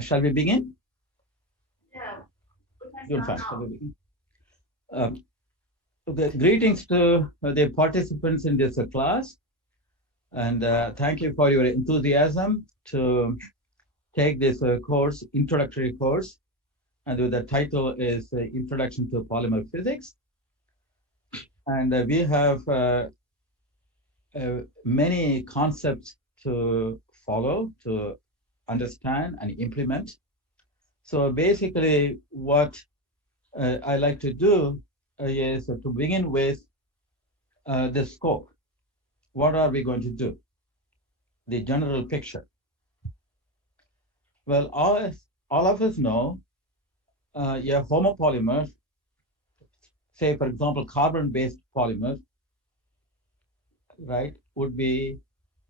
Shall we begin? Yeah, we can You'll start find. Shall we now. begin? Um, okay. Greetings to the participants in this class, and thank you for your enthusiasm to take this course, introductory course, and the title is Introduction to Polymer Physics. And we have many concepts to follow, to understand and implement. So basically, what I like to do is to begin with the scope. What are we going to do? The general picture. Well, all of us know a homopolymer, say, for example, carbon-based polymer, right, would be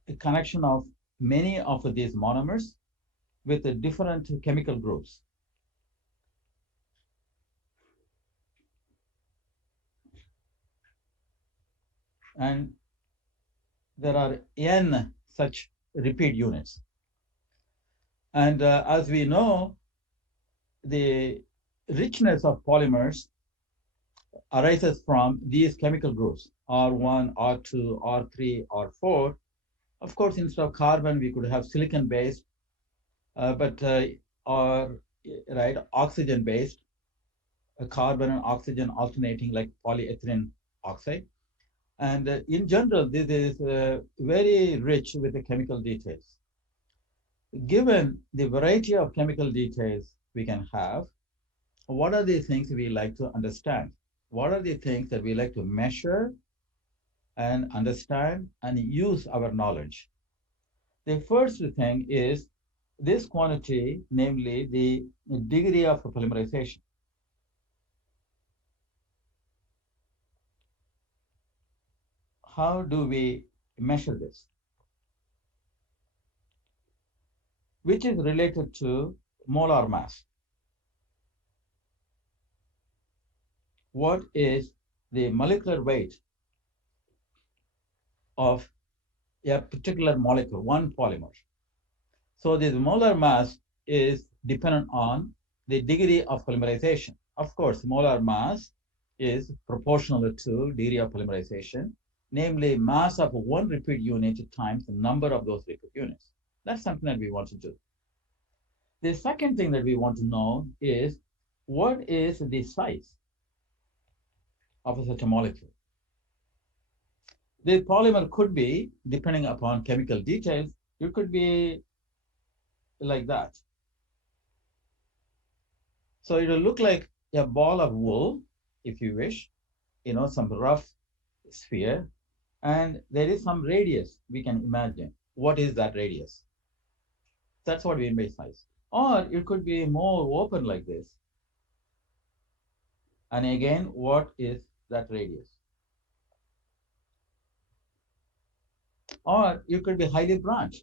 a connection of many of these monomers with different chemical groups. And there are n such repeat units. And as we know, the richness of polymers arises from these chemical groups, R1, R2, R3, R4. Of course, instead of carbon, we could have silicon based, but or right, oxygen based, carbon and oxygen alternating like polyethylene oxide. And in general, this is very rich with the chemical details. Given the variety of chemical details we can have, what are the things we like to understand? What are the things that we like to measure and understand and use our knowledge? The first thing is this quantity, namely the degree of polymerization. How do we measure this? Which is related to molar mass. What is the molecular weight of a particular molecule, one polymer? So this molar mass is dependent on the degree of polymerization. Of course, molar mass is proportional to degree of polymerization, namely mass of one repeat unit times the number of those repeat units. That's something that we want to do. The second thing that we want to know is what is the size of such a molecule? The polymer could be, depending upon chemical details, it could be like that. So it will look like a ball of wool, if you wish, some rough sphere, and there is some radius we can imagine. What is that radius? That's what we mean by size. Or it could be more open like this. And again, what is that radius? Or it could be highly branched.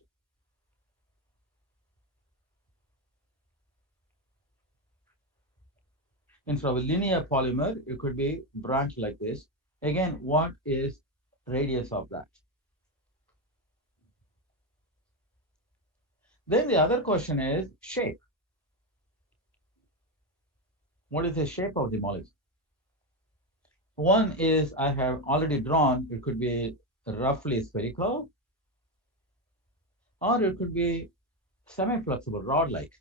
Instead of a linear polymer, it could be branched like this. Again, what is radius of that? Then the other question is shape. What is the shape of the molecule? One is I have already drawn, it could be roughly spherical, or it could be semi-flexible, rod-like.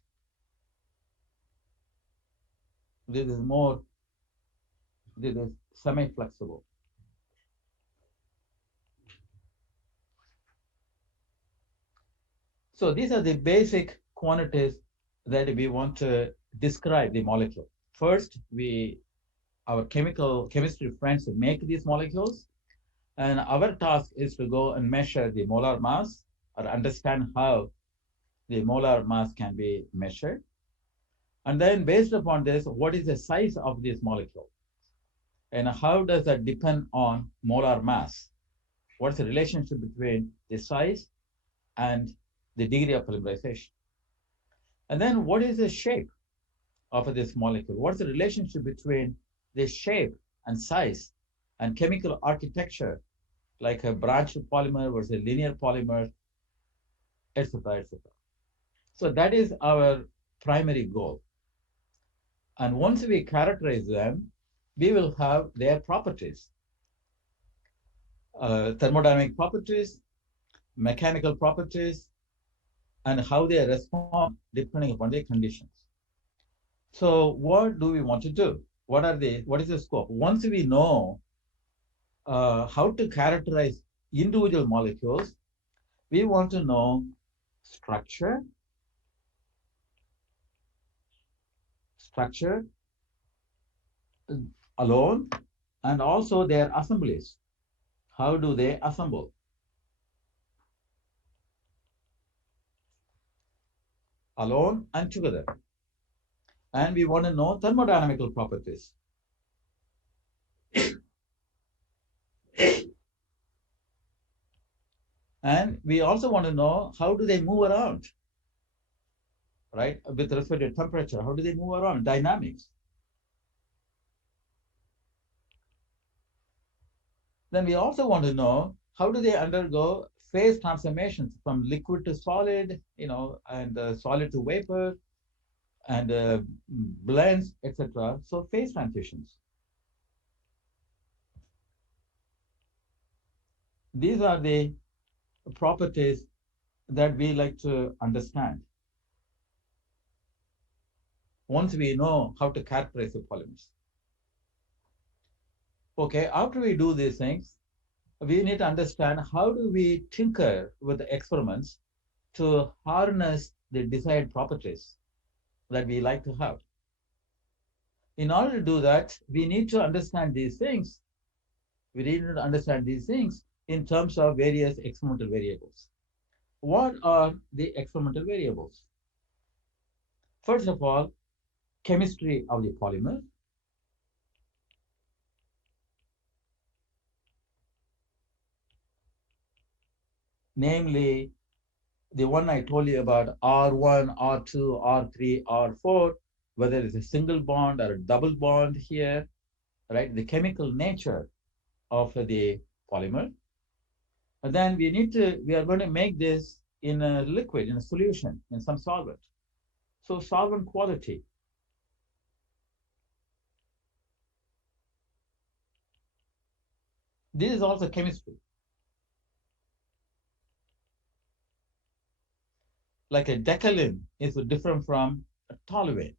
This is more, this is semi-flexible. So these are the basic quantities that we want to describe the molecule. First, our chemistry friends make these molecules, and our task is to go and measure the molar mass or understand how the molar mass can be measured. And then based upon this, what is the size of this molecule? And how does that depend on molar mass? What's the relationship between the size and the degree of polymerization? And then what is the shape of this molecule? What's the relationship between the shape and size and chemical architecture, like a branched polymer versus a linear polymer, etc., etc. So that is our primary goal. And once we characterize them, we will have their properties, thermodynamic properties, mechanical properties, and how they respond depending upon their conditions. So what do we want to do? What is the scope? Once we know how to characterize individual molecules, we want to know structure, structure alone, and also their assemblies. How do they assemble? Alone and together. And we want to know thermodynamical properties. And we also want to know how do they move around, right? With respect to temperature, how do they move around? Dynamics. Then we also want to know how do they undergo phase transformations from liquid to solid, and solid to vapor, and blends, etc. So phase transitions. These are the properties that we like to understand once we know how to characterize the polymers. Okay, after we do these things, we need to understand how do we tinker with the experiments to harness the desired properties that we like to have. In order to do that, we need to understand these things. We need to understand these things in terms of various experimental variables. What are the experimental variables? First of all, chemistry of the polymer, namely the one I told you about, R1, R2, R3, R4, whether it's a single bond or a double bond here, right? The chemical nature of the polymer. And then we are going to make this in a liquid, in a solution, in some solvent. So solvent quality. This is also chemistry. Like a decalin is different from a toluene.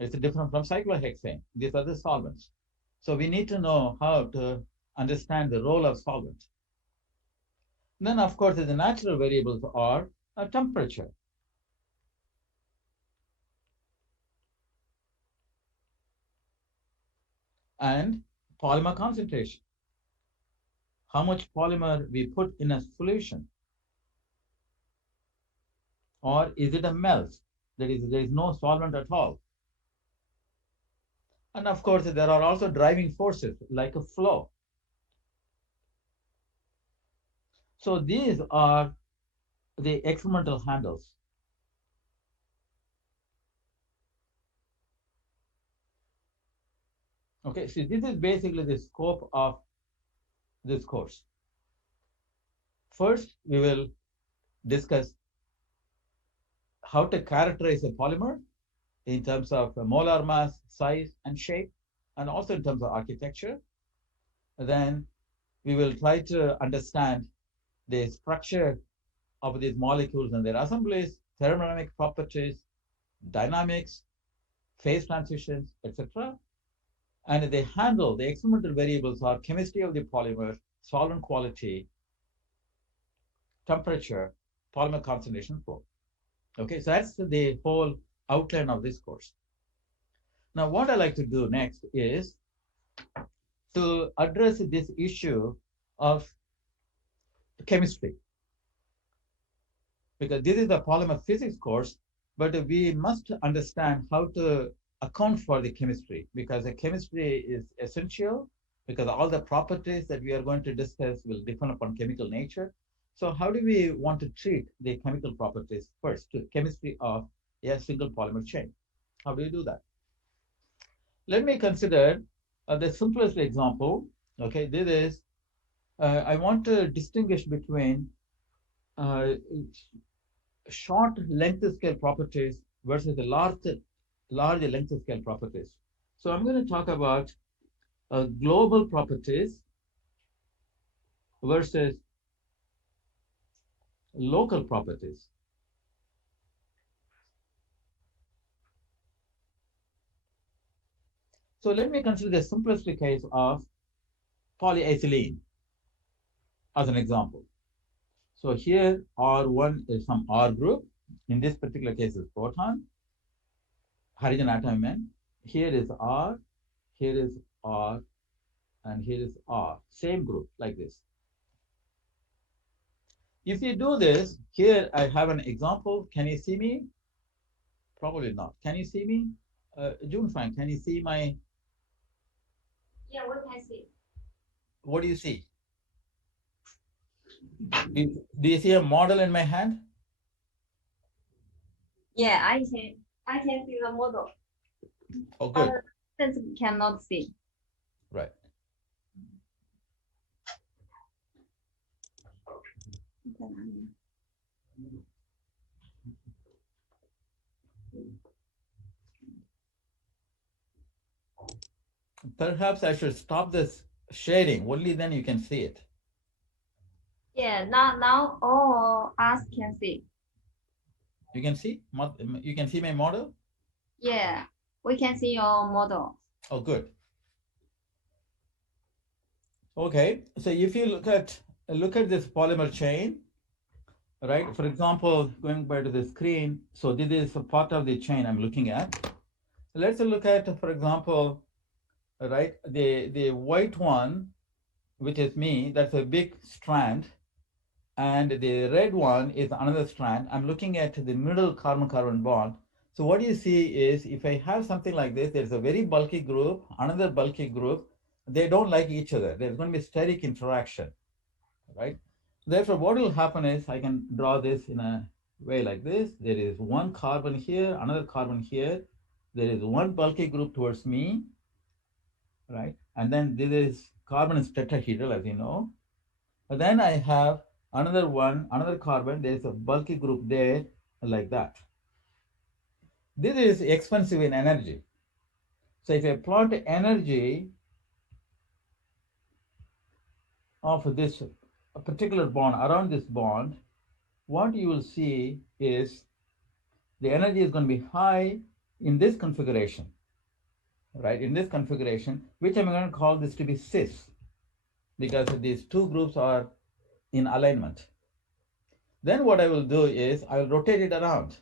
It's different from cyclohexane. These are the solvents. So we need to know how to understand the role of solvent. Then, of course, the natural variables are temperature. And polymer concentration. How much polymer we put in a solution. Or is it a melt? There is no solvent at all. And of course, there are also driving forces like a flow. So these are the experimental handles. Okay, so this is basically the scope of this course. First, we will discuss how to characterize a polymer in terms of molar mass, size, and shape, and also in terms of architecture. Then we will try to understand the structure of these molecules and their assemblies, thermodynamic properties, dynamics, phase transitions, etc. And they handle the experimental variables are chemistry of the polymer, solvent quality, temperature, polymer concentration, flow. Okay, so that's the whole outline of this course. Now, what I like to do next is to address this issue of chemistry, because this is a polymer physics course, but we must understand how to account for the chemistry, because the chemistry is essential, because all the properties that we are going to discuss will depend upon chemical nature. So how do we want to treat the chemical properties first, to chemistry of a single polymer chain? How do you do that? Let me consider the simplest example. Okay, this is, I want to distinguish between uh, short length scale properties versus the large length scale properties. So I'm going to talk about global properties versus local properties. So let me consider the simplest case of polyethylene as an example. So here R1 is some R group. In this particular case is proton, hydrogen atom n. Here is R, here is R, and here is R. Same group like this. If you do this, here I have an example. Can you see me? Probably not. Can you see me? June Frank, can you see my, Yeah, we can see. what do you see? Do you see a model in my hand? Yeah, I can see the model, Oh, but good. since we cannot see. Right. Perhaps I should stop this sharing. Only then you can see it. Yeah, now all us can see. You can see? You can see my model? Yeah, we can see your model. Oh, good. Okay. So if you look at this polymer chain, right? For example, going back to the screen, so this is a part of the chain I'm looking at. Let's look at, for example, right, the white one, which is me, that's a big strand, and the red one is another strand. I'm looking at the middle carbon-carbon bond. So what you see is if I have something like this, there's a very bulky group, another bulky group, they don't like each other. There's going to be steric interaction, right? Therefore, what will happen is I can draw this in a way like this. There is one carbon here, another carbon here. There is one bulky group towards me, right? And then this is carbon is tetrahedral, as you know. But then I have another one, another carbon. There is a bulky group there, like that. This is expensive in energy. So if I plot the energy of this particular bond around this bond, what you will see is the energy is going to be high in this configuration, right? In this configuration, which I'm going to call this to be cis, because these two groups are in alignment. Then what I will do is I will rotate it around.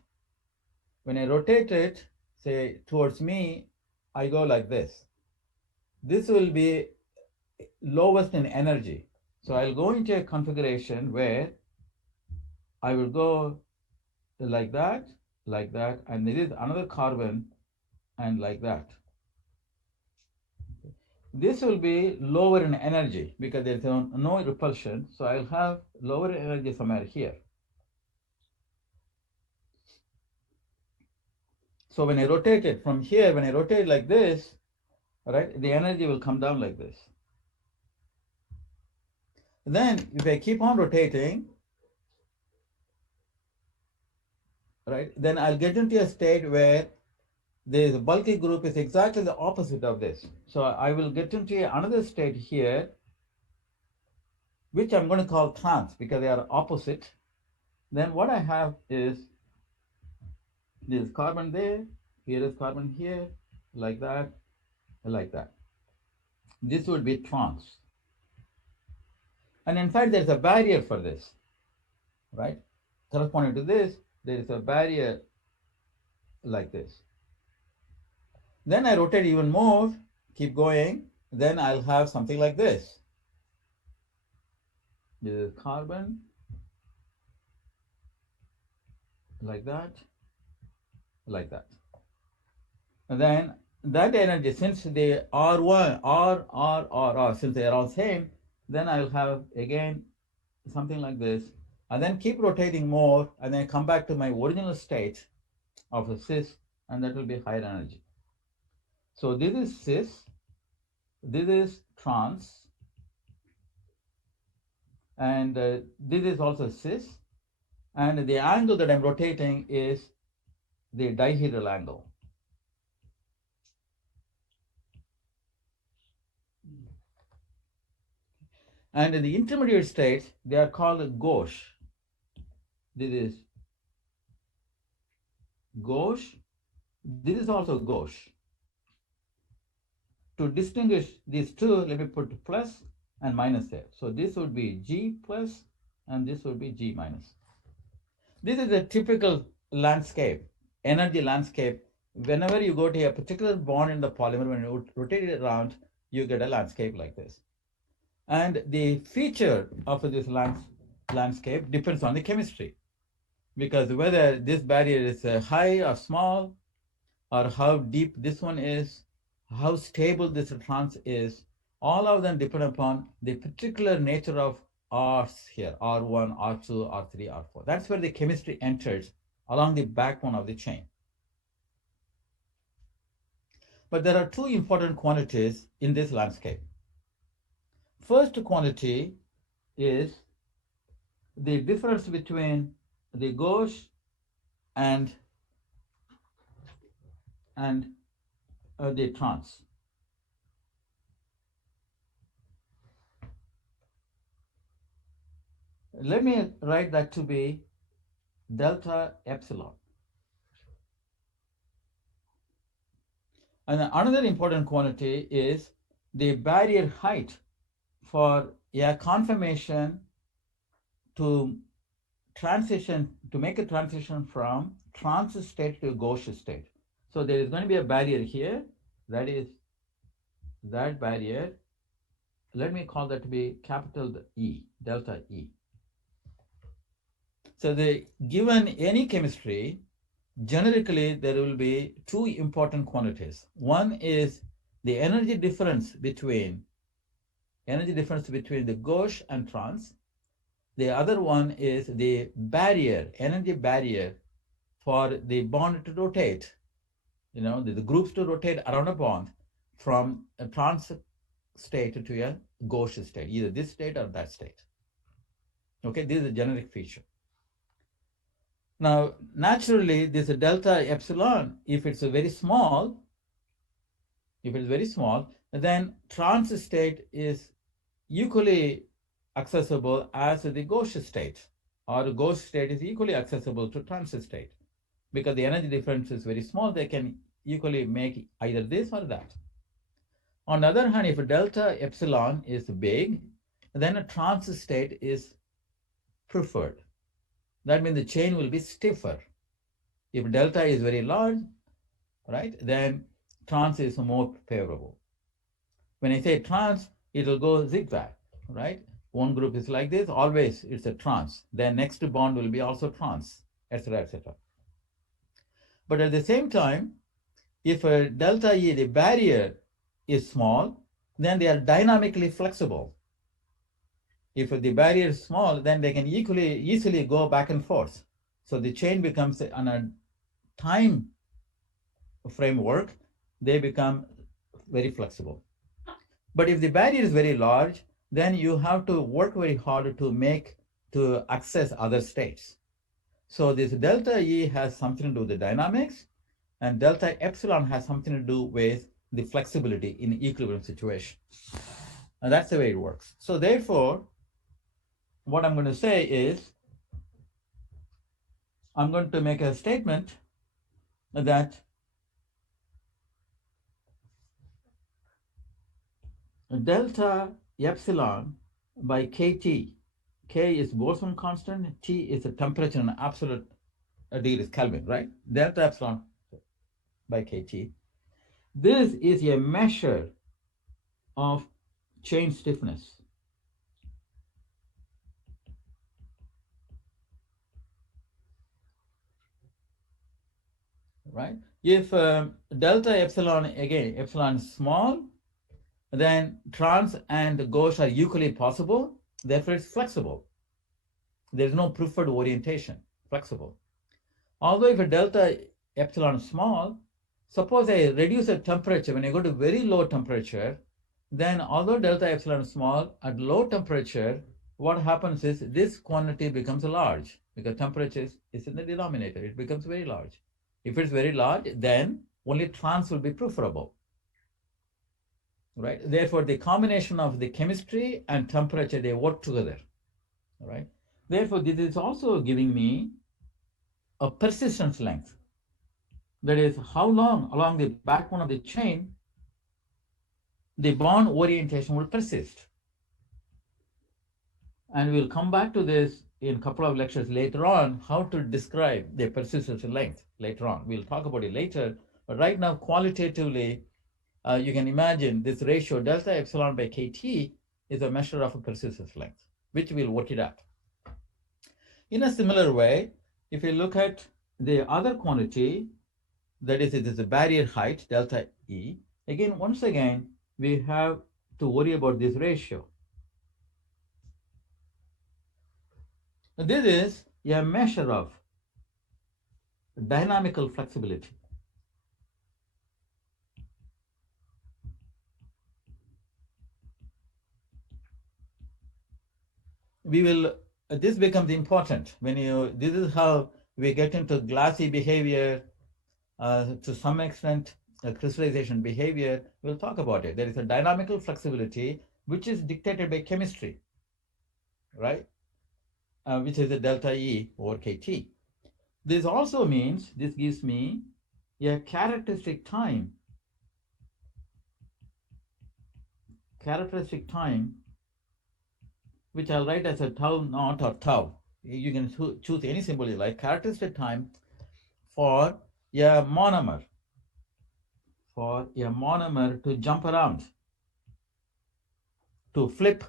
When I rotate it, say towards me, I go like this. This will be lowest in energy. So I'll go into a configuration where I will go like that, and there is another carbon, and like that. This will be lower in energy because there's no repulsion. So I'll have lower energy somewhere here. So when I rotate it from here, when I rotate like this, right, the energy will come down like this. Then if I keep on rotating, right, then I'll get into a state where the bulky group is exactly the opposite of this. So I will get into another state here, which I'm going to call trans because they are opposite. Then what I have is this carbon there, here is carbon here, like that, like that. This would be trans. And in fact, there's a barrier for this, right? Corresponding to this, there is a barrier like this. Then I rotate even more, keep going, then I'll have something like this. This is carbon, like that, like that. And then that energy, since they R1, R, since they are all same, then I'll have again something like this, and then keep rotating more, and then come back to my original state of a cis, and that will be higher energy. So this is cis, this is trans, and this is also cis, And the angle that I'm rotating is the dihedral angle. And in the intermediate states, they are called gauche. This is gauche. This is also gauche. To distinguish these two, let me put plus and minus there. So this would be G plus and this would be G minus. This is a typical landscape, energy landscape. Whenever you go to a particular bond in the polymer, when you rotate it around, you get a landscape like this. And the feature of this landscape depends on the chemistry, because whether this barrier is high or small, or how deep this one is, how stable this trans is, all of them depend upon the particular nature of R's here, R1, R2, R3, R4. That's where the chemistry enters along the backbone of the chain. But there are two important quantities in this landscape. First quantity is the difference between the gauche and the trans. Let me write that to be delta epsilon. And another important quantity is the barrier height for a conformation to make a transition from trans state to gauche state. So there is going to be a barrier here, that is that barrier. Let me call that to be capital E, delta E. So given any chemistry, generically there will be two important quantities. One is the energy difference between the gauche and trans. The other one is the energy barrier for the bond to rotate, the groups to rotate around a bond from a trans state to a gauche state, either this state or that state. Okay, this is a generic feature. Now, naturally, this delta epsilon, if it's very small, then trans state is equally accessible as the gauche state, or gauche state is equally accessible to trans state. Because the energy difference is very small, they can equally make either this or that. On the other hand, if delta epsilon is big, then a trans state is preferred. That means the chain will be stiffer. If delta is very large, right, then trans is more favorable. When I say trans, it will go zigzag, right? One group is like this, always it's a trans. Then next bond will be also trans, etc., etc. But at the same time, if a delta E, the barrier, is small, then they are dynamically flexible. If the barrier is small, then they can easily go back and forth. So the chain becomes on a time framework, they become very flexible. But if the barrier is very large, then you have to work very hard to access other states. So this delta E has something to do with the dynamics, and delta epsilon has something to do with the flexibility in equilibrium situation. And that's the way it works. So therefore, what I'm going to say is, I'm going to make a statement that delta epsilon by kT, K is Boltzmann constant, T is the temperature in absolute degrees Kelvin, right? Delta epsilon by kT. This is a measure of chain stiffness. Right? If delta epsilon, again, epsilon is small, then trans and gauche are equally possible, therefore it's flexible. There's no preferred orientation, flexible. Although if a delta epsilon is small, suppose I reduce the temperature, when I go to very low temperature, then although delta epsilon is small, at low temperature, what happens is this quantity becomes large, because temperature is in the denominator. It becomes very large. If it's very large, then only trans will be preferable, right? Therefore, the combination of the chemistry and temperature, they work together, right? Therefore, this is also giving me a persistence length. That is how long along the backbone of the chain the bond orientation will persist. And we'll come back to this in a couple of lectures later on, how to describe the persistence length later on. We'll talk about it later, but right now, qualitatively, you can imagine this ratio delta epsilon by kT is a measure of a persistence length, which we'll work it out. In a similar way, if you look at the other quantity, that is, it is the barrier height, delta E, again, once again, we have to worry about this ratio. This is a measure of dynamical flexibility. We will, this becomes important when this is how we get into glassy behavior, to some extent, crystallization behavior. We'll talk about it. There is a dynamical flexibility which is dictated by chemistry, right? Which is the delta E over kT. This also means, this gives me a characteristic time which I'll write as a tau naught or tau. You can choose any symbol you like. Characteristic time for a monomer, to jump around, to flip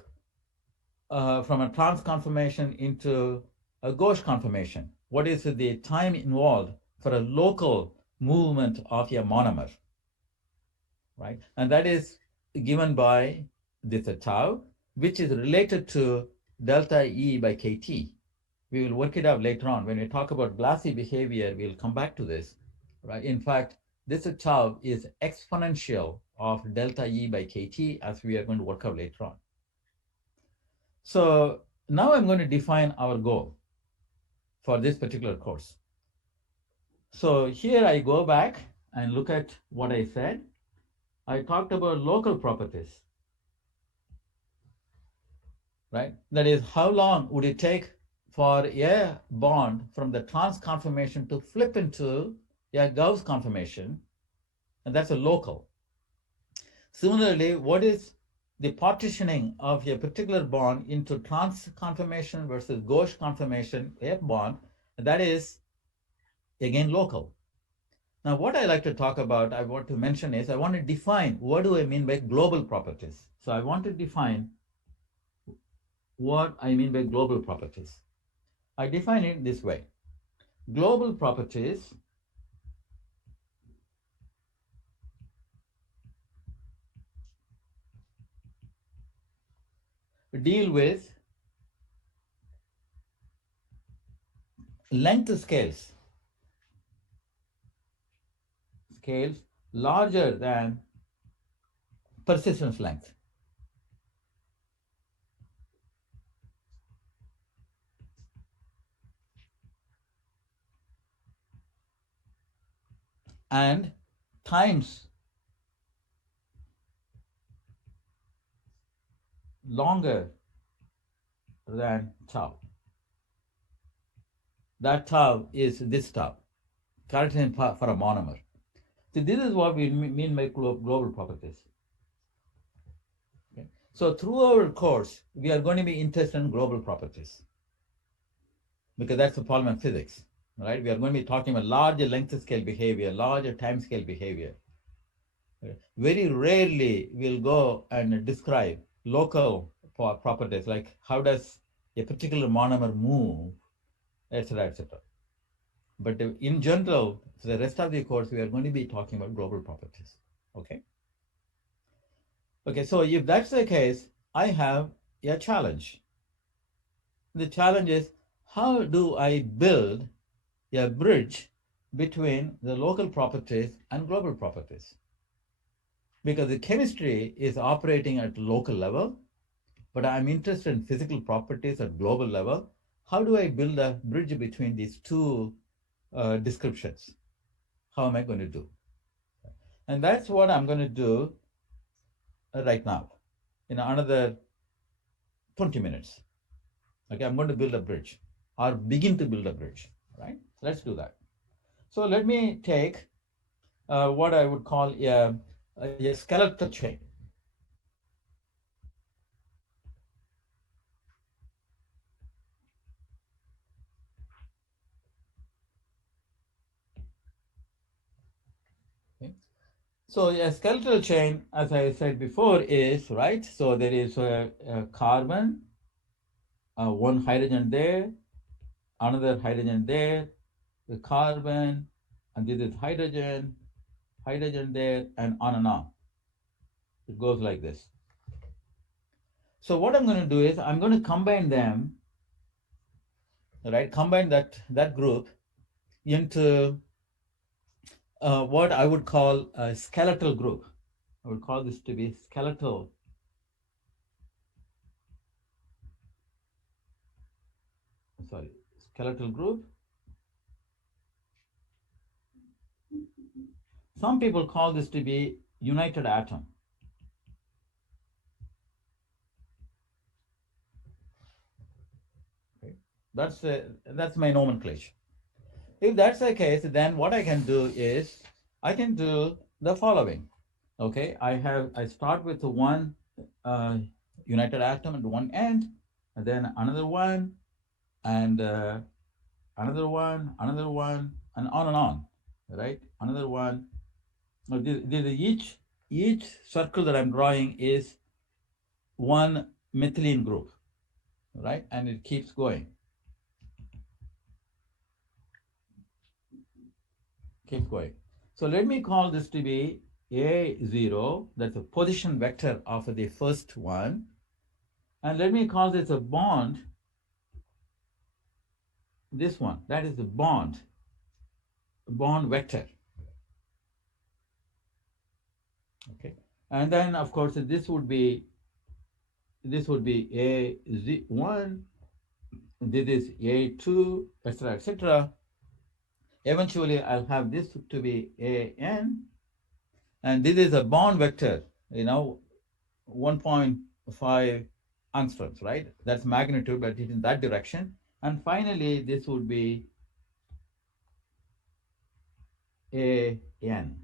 from a trans conformation into a gauche conformation. What is the time involved for a local movement of a monomer, right? And that is given by this tau, which is related to delta E by kT. We will work it out later on. When we talk about glassy behavior, we'll come back to this, right? In fact, this tau is exponential of delta E by kT, as we are going to work out later on. So now I'm going to define our goal for this particular course. So here I go back and look at what I said. I talked about local properties, right? That is, how long would it take for a bond from the trans conformation to flip into a Gauss conformation, and that's a local. Similarly, what is the partitioning of a particular bond into trans conformation versus gauche conformation, a bond, that is again local. Now, what I like to talk about, I want to mention is, I want to define what do I mean by global properties. So I want to define what I mean by global properties. I define it this way. Global properties deal with length scales larger than persistence length. And times longer than tau. That tau is this tau, characteristic for a monomer. So this is what we mean by global properties. Okay. So through our course, we are going to be interested in global properties, because that's the polymer physics, right? We are going to be talking about larger length scale behavior, larger time scale behavior. Very rarely we'll go and describe local properties, like how does a particular monomer move, etc., etc. But in general, for the rest of the course, we are going to be talking about global properties. Okay. Okay, so if that's the case, I have a challenge. The challenge is, how do I build a bridge between the local properties and global properties? Because the chemistry is operating at local level, but I'm interested in physical properties at global level. how do I build a bridge between these two descriptions? How am I going to do? And that's what I'm going to do right now in another 20 minutes. Okay, I'm going to build a bridge or begin to build a bridge, right? Let's do that. So let me take what I would call a skeletal chain. Okay. So a skeletal chain, as I said before, is right. So there is a carbon, one hydrogen there, another hydrogen there, the carbon, and this is hydrogen, hydrogen there, and on and on. It goes like this. So what I'm going to do is I'm going to combine them, right? Combine that group into what I would call a skeletal group. I would call this to be skeletal. Sorry, skeletal group. Some people call this to be united atom. Okay. That's my nomenclature. If that's the case, then what I can do is I can do the following. Okay, I start with one united atom at one end, and then another one, and another one, another one, and on, right? Another one. Each circle that I'm drawing is one methylene group, right? And it keeps going. Keep going. So let me call this to be A0, that's a position vector of the first one. And let me call this a bond, this one, that is the bond vector. Okay. And then of course this would be A1, this is A2, etc., etc. Eventually I'll have this to be AN, and this is a bond vector, 1.5 angstroms, right? That's magnitude, but it's in that direction. And finally, this would be AN,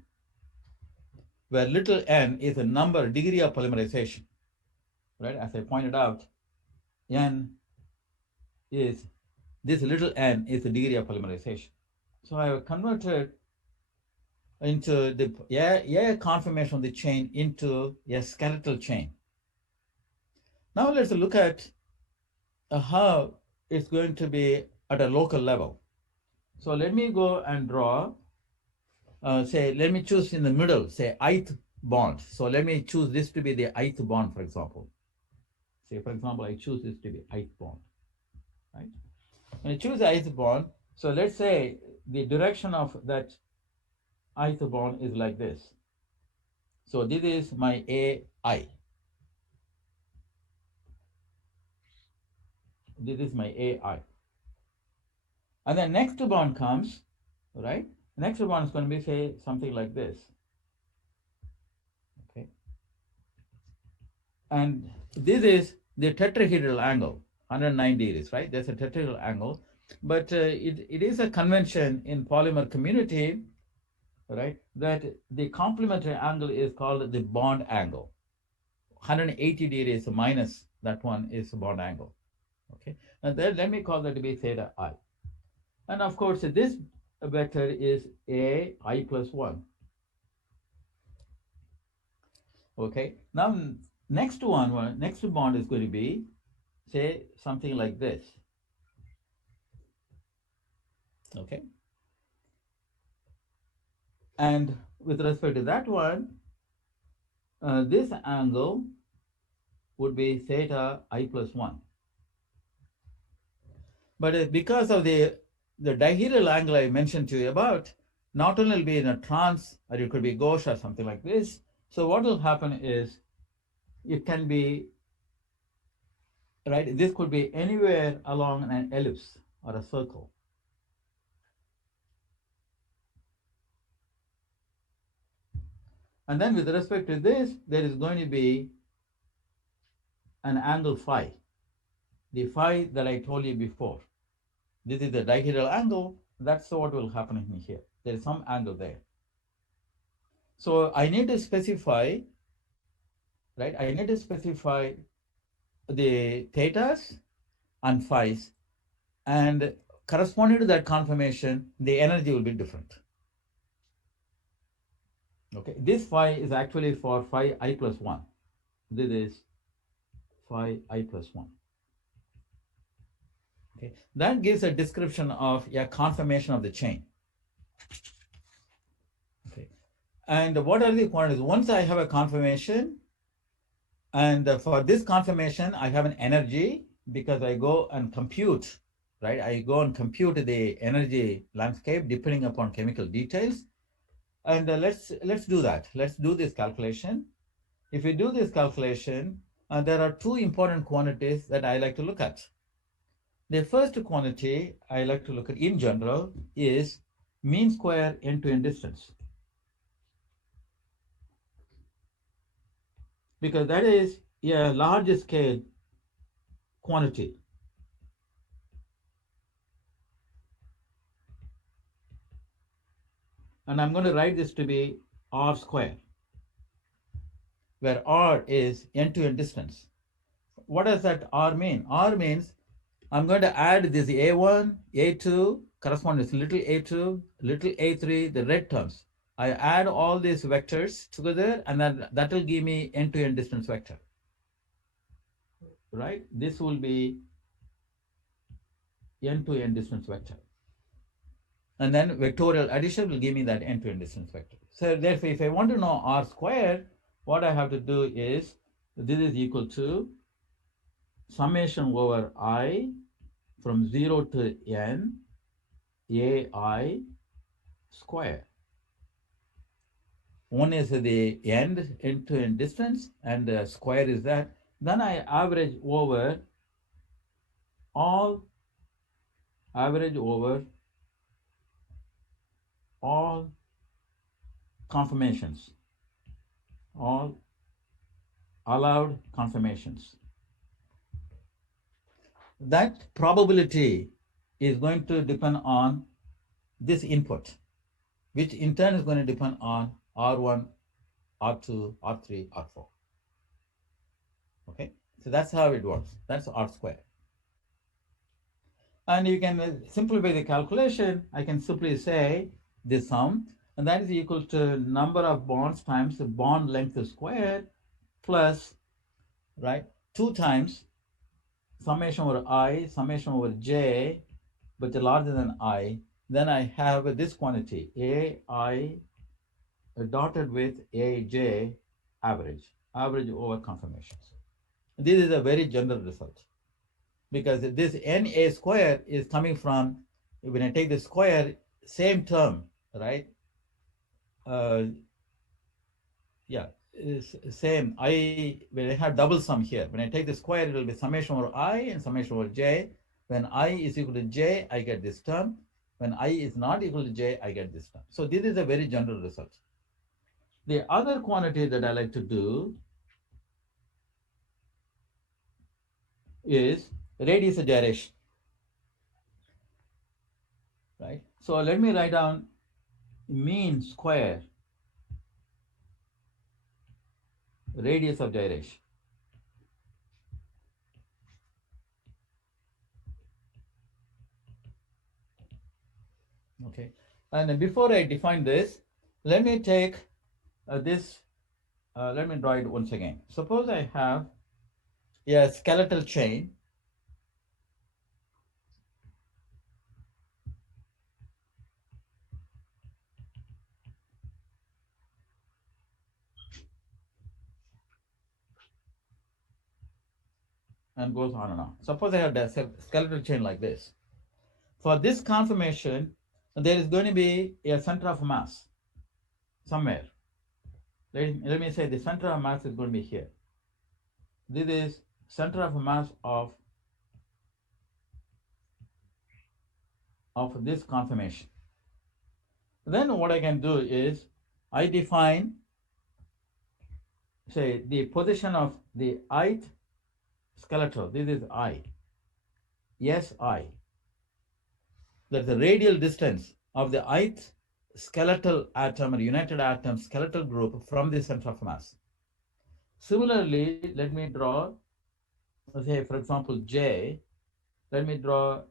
where little n is a number, degree of polymerization, right? As I pointed out, n is, this little n is the degree of polymerization. So I have converted into the a conformation of the chain into a skeletal chain. Now let's look at how it's going to be at a local level. So let me go and draw, say, let me choose in the middle, say ith bond. So let me choose this to be the ith bond, for example. Say, for example, I choose this to be ith bond, right? When I choose the ith bond, so let's say the direction of that ith bond is like this. So this is my AI. This is my AI. And then next bond comes, right? Next bond is going to be, say, something like this. Okay. And this is the tetrahedral angle, 109 degrees, right? That's a tetrahedral angle. But it is a convention in polymer community, right, that the complementary angle is called the bond angle. 180 degrees minus that one is bond angle. Okay. And then let me call that to be theta I. And of course, this vector is a I plus 1. Okay. Now, next bond is going to be, say, something like this. Okay. And with respect to that one, this angle would be theta I plus 1. But because of the dihedral angle I mentioned to you about, not only will be in a trans, or it could be gauche or something like this. So what will happen is it can be right? This could be anywhere along an ellipse or a circle. And then with respect to this, there is going to be an angle phi, the phi that I told you before. This is the dihedral angle. That's what will happen in here. There is some angle there. So I need to specify, right? I need to specify the thetas and phis, and corresponding to that conformation, the energy will be different. Okay, this phi is actually for phi I plus 1. This is phi I plus 1. Okay, that gives a description of a conformation of the chain. Okay, and what are the quantities? Once I have a conformation, and for this conformation, I have an energy because I go and compute, right? I go and compute the energy landscape depending upon chemical details. And let's do that. Let's do this calculation. If we do this calculation, there are two important quantities that I like to look at. The first quantity I like to look at in general is mean square end-to-end distance, because that is a large scale quantity. And I'm going to write this to be r square, where r is end-to-end distance. What does that r mean? R means I'm going to add this a1, a2, corresponding to little a2, little a3, the red terms. I add all these vectors together, and then that will give me end-to-end distance vector, right? This will be end-to-end distance vector. And then vectorial addition will give me that end-to-end distance vector. So therefore, if I want to know r squared, what I have to do is, this is equal to summation over I from 0 to n ai square. One is the end-to-end distance, and the square is that. Then I average over all conformations, all allowed conformations. That probability is going to depend on this input, which in turn is going to depend on R1, R2, R3, R4. Okay, so that's how it works. That's R squared. And you can simplify the calculation. I can simply say the sum, and that is equal to number of bonds times the bond length squared plus, right, 2 times summation over I, summation over j, but larger than I. Then I have this quantity, ai dotted with aj average over conformations. This is a very general result, because this na square is coming from, when I take the square, same term, right? Yeah, same. When I have double sum here, when I take the square, it will be summation over I and summation over j. When I is equal to j, I get this term. When I is not equal to j, I get this term. So this is a very general result. The other quantity that I like to do is radius of gyration, right? So let me write down mean square radius of gyration. Okay, and before I define this, let me take this. Let me draw it once again. Suppose I have a skeletal chain, and goes on and on. Suppose I have a skeletal chain like this. For this conformation, there is going to be a center of mass somewhere. Let me say the center of mass is going to be here. This is center of mass of this conformation. Then what I can do is I define, say, the position of the ith skeletal. This is I. Yes, I. That's the radial distance of the ith skeletal atom or united atom skeletal group from the center of mass. Similarly, let me draw, say, for example, J. Let me draw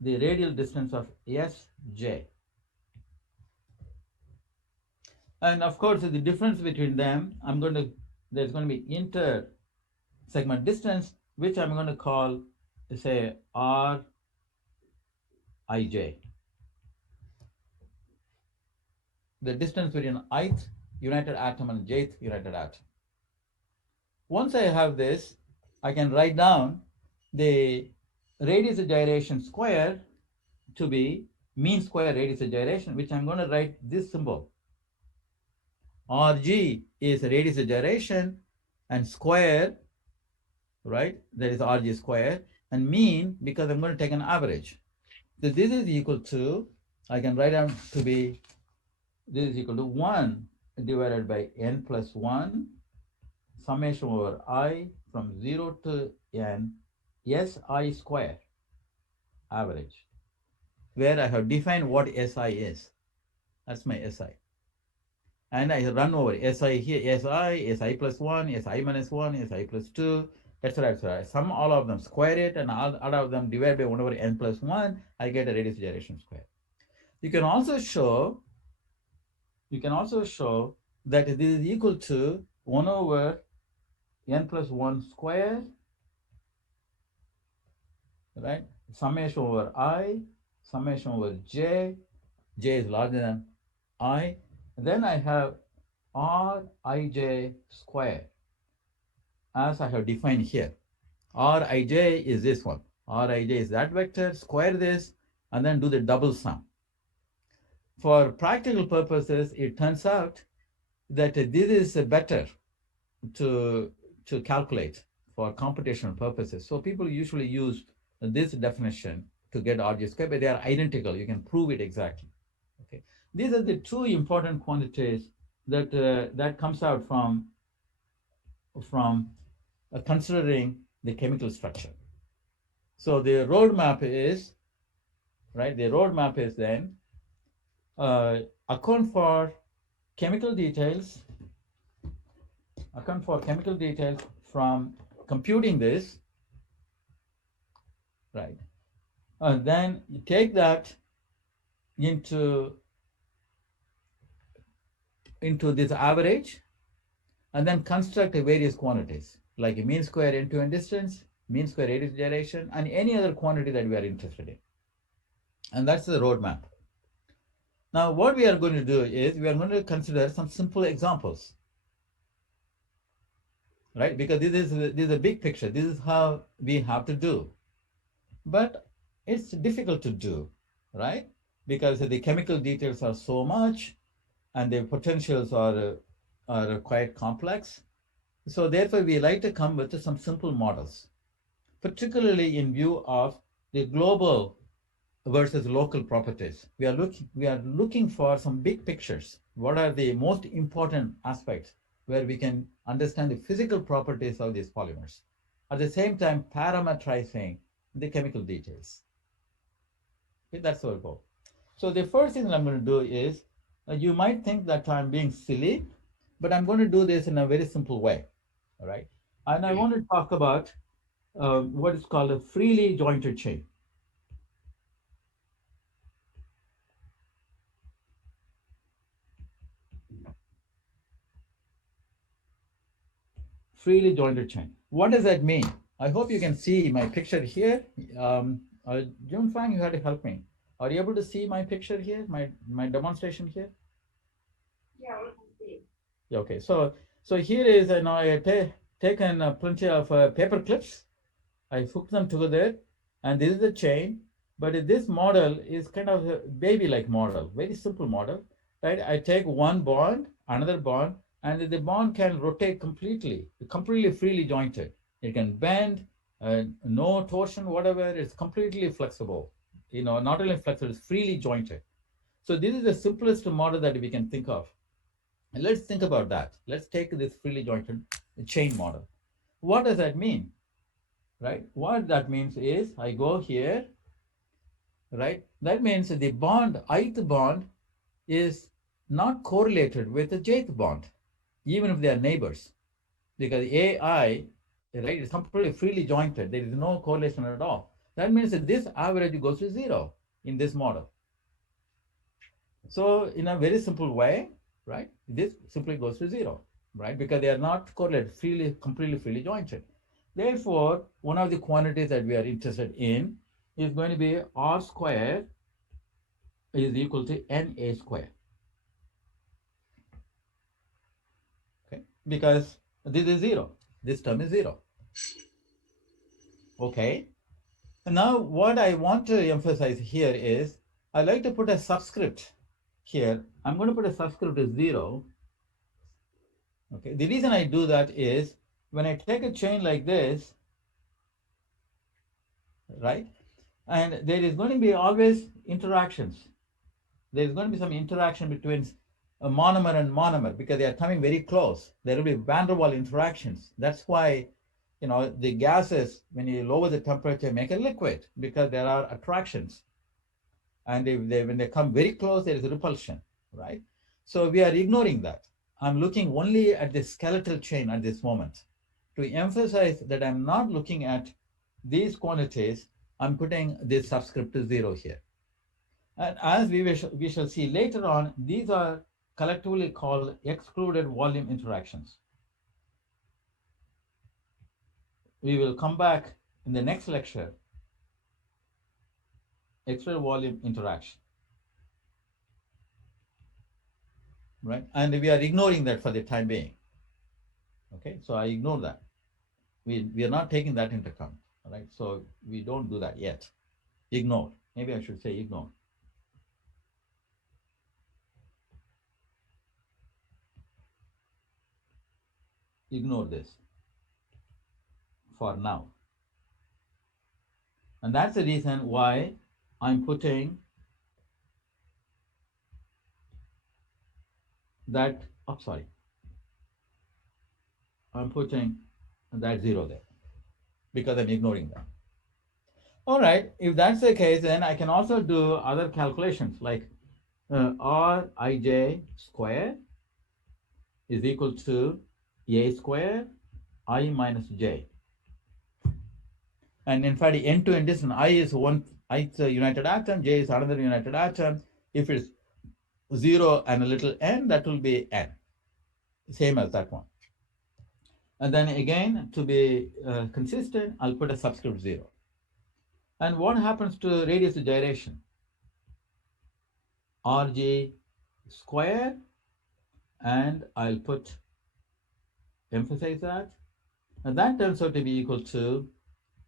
the radial distance of Sj. And of course, the difference between them, there's going to be inter segment distance, which I'm going to call, say, Rij. The distance between ith united atom and jth united atom. Once I have this, I can write down the radius of gyration square to be mean square radius of gyration, which I'm going to write this symbol. Rg is radius of gyration, and square, right? That is Rg square, and mean, because I'm going to take an average. So this is equal to, I can write down to be, this is equal to 1 divided by n plus 1 summation over I from 0 to n Si square average, where I have defined what Si is. That's my Si. And I run over Si here, Si plus 1, Si minus 1, Si plus 2, etc. Sum all of them, square it, and all of them divide by 1 over n plus 1, I get a radius gyration square. You can also show that this is equal to 1 over n plus 1 square, right? Summation over I, summation over j is larger than I. And then I have Rij square, as I have defined here. Rij is this one. Rij is that vector, square this, and then do the double sum. For practical purposes, it turns out that this is better to calculate for computational purposes. So people usually use this definition to get Rg square, but they are identical. You can prove it exactly. Okay, these are the two important quantities that that comes out from considering the chemical structure. So the roadmap is, right? The roadmap is then account for chemical details from computing this, right? And then you take that into this average, and then construct various quantities like a mean square end-to-end distance, mean square radius gyration, and any other quantity that we are interested in. And that's the roadmap. Now, what we are going to do is we are going to consider some simple examples, right? Because this is a big picture. This is how we have to do. But it's difficult to do, right? Because the chemical details are so much, and the potentials are quite complex. So therefore, we like to come with some simple models, particularly in view of the global versus local properties. We are looking for some big pictures. What are the most important aspects where we can understand the physical properties of these polymers? At the same time, parameterizing the chemical details. Okay, that's our goal. So the first thing that I'm going to do is, you might think that I'm being silly, but I'm going to do this in a very simple way. All right. And I want to talk about what is called a freely jointed chain. Freely jointed chain. What does that mean? I hope you can see my picture here. Jungfang, you had to help me. Are you able to see my picture here, my demonstration here? Yeah, we can see. Okay, so here is, now I have taken plenty of paper clips. I hooked them together, and this is the chain. But this model is kind of a baby-like model, very simple model, right? I take one bond, another bond, and the bond can rotate completely freely jointed. It can bend, no torsion, whatever. It's completely flexible. Not only flexible, it's freely jointed. So this is the simplest model that we can think of. And let's think about that. Let's take this freely jointed chain model. What does that mean? Right? What that means is I go here, right? That means the bond, ith bond, is not correlated with the jth bond, even if they are neighbors, because AI, right, is completely freely jointed. There is no correlation at all. That means that this average goes to zero in this model. So in a very simple way, right, this simply goes to zero, right, because they are not correlated, completely freely jointed. Therefore, one of the quantities that we are interested in is going to be R square is equal to NA square. Okay, because this is zero. This term is zero. Okay. And now what I want to emphasize here is I like to put a subscript here. I'm going to put a subscript as zero. Okay. The reason I do that is when I take a chain like this, right, and there is going to be always interactions. There is going to be some interaction between a monomer and monomer because they are coming very close. There will be van der Waals interactions. That's why, the gases, when you lower the temperature, make a liquid because there are attractions. And when they come very close, there is repulsion, right? So we are ignoring that. I'm looking only at the skeletal chain at this moment. To emphasize that I'm not looking at these quantities, I'm putting this subscript to zero here. And as we shall see later on, these are collectively called excluded volume interactions. We will come back in the next lecture, excluded volume interaction, right? And we are ignoring that for the time being. Okay, so I ignore that. We are not taking that into account, all right? So we don't do that yet. Ignore. Maybe I should say ignore. Ignore this for now. And that's the reason why I'm putting that, oh, sorry. I'm putting that zero there because I'm ignoring that. All right, if that's the case, then I can also do other calculations like Rij square is equal to A square I minus J. And in fact, end-to-end distance, I is one ith united atom, J is another united atom. If it's 0 and a little n, that will be n, same as that one. And then again, to be consistent, I'll put a subscript 0. And what happens to radius of gyration? Rg square, and I'll emphasize that. And that turns out to be equal to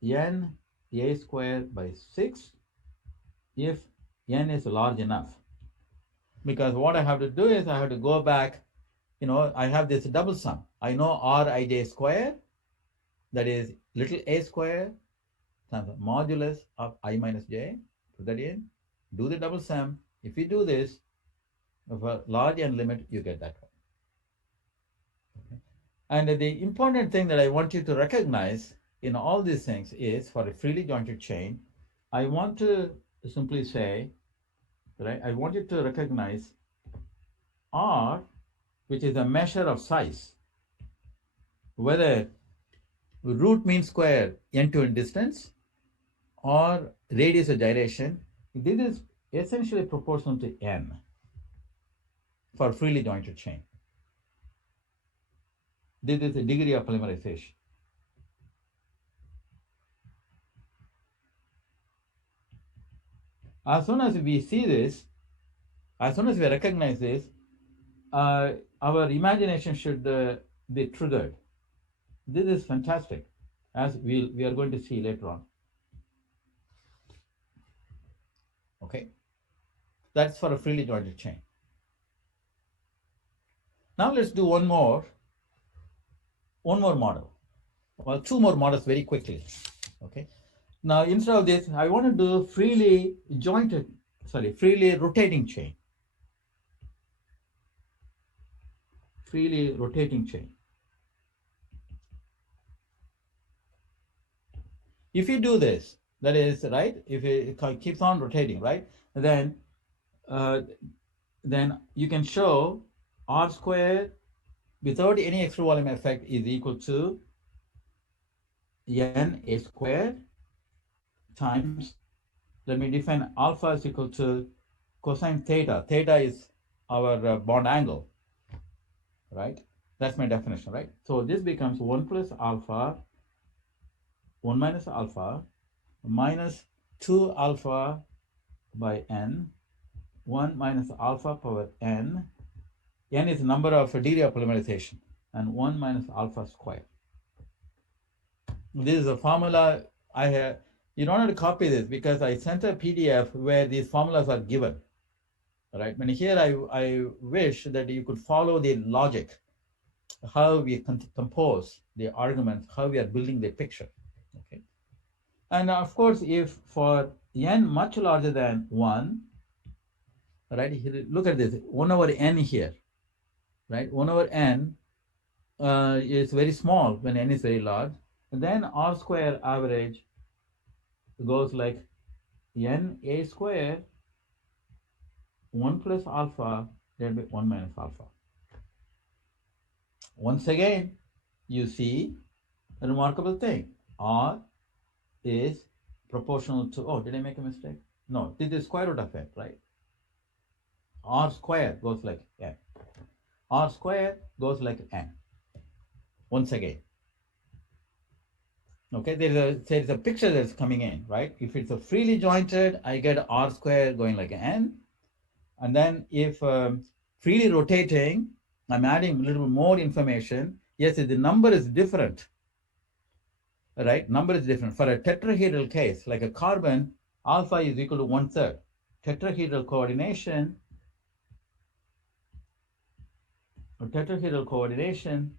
n a squared by 6 if n is large enough. Because what I have to do is I have to go back, I have this double sum. I know Rij square, that is little a square times the modulus of I minus j. Put that in, do the double sum. If you do this, of a large n limit, you get that one. Okay. And the important thing that I want you to recognize in all these things is for a freely jointed chain, I want to simply say, right, I want you to recognize R, which is a measure of size, whether root mean square end-to-end distance or radius of gyration, this is essentially proportional to n for freely jointed chain. This is the degree of polymerization. As soon as we see this, as soon as we recognize this, our imagination should be triggered. This is fantastic, as we are going to see later on. Okay, that's for a freely jointed chain. Now let's do one more model. well, two more models very quickly. Okay. Now instead of this, I want to do freely rotating chain. Freely rotating chain. If you do this, that is right. If it keeps on rotating, right, then uh, then you can show r squared without any extra volume effect is equal to n a squared times, let me define alpha is equal to cosine theta. Theta is our bond angle, right? That's my definition, right? So this becomes 1 plus alpha, 1 minus alpha, minus 2 alpha by n, 1 minus alpha power n. N is the number of degree of polymerization, and 1 minus alpha square. This is a formula I have. You don't have to copy this because I sent a PDF where these formulas are given. Right? When here I wish that you could follow the logic, how we compose the arguments, how we are building the picture. Okay. And of course, if for n much larger than 1, right? Look at this, 1 over n here, right? 1 over n is very small when n is very large. And then r square average goes like n a square 1 plus alpha divided by 1 minus alpha. Once again, you see a remarkable thing. R is proportional to, oh, did I make a mistake? No, this is square root of n, right? R square goes like n. R square goes like n. Once again. Okay, there's a picture that's coming in, right? If it's a freely jointed, I get R square going like n. And then if freely rotating, I'm adding a little more information. Yes, the number is different, right? Number is different. For a tetrahedral case, like a carbon, alpha is equal to 1/3. Tetrahedral coordination, or tetrahedral coordination,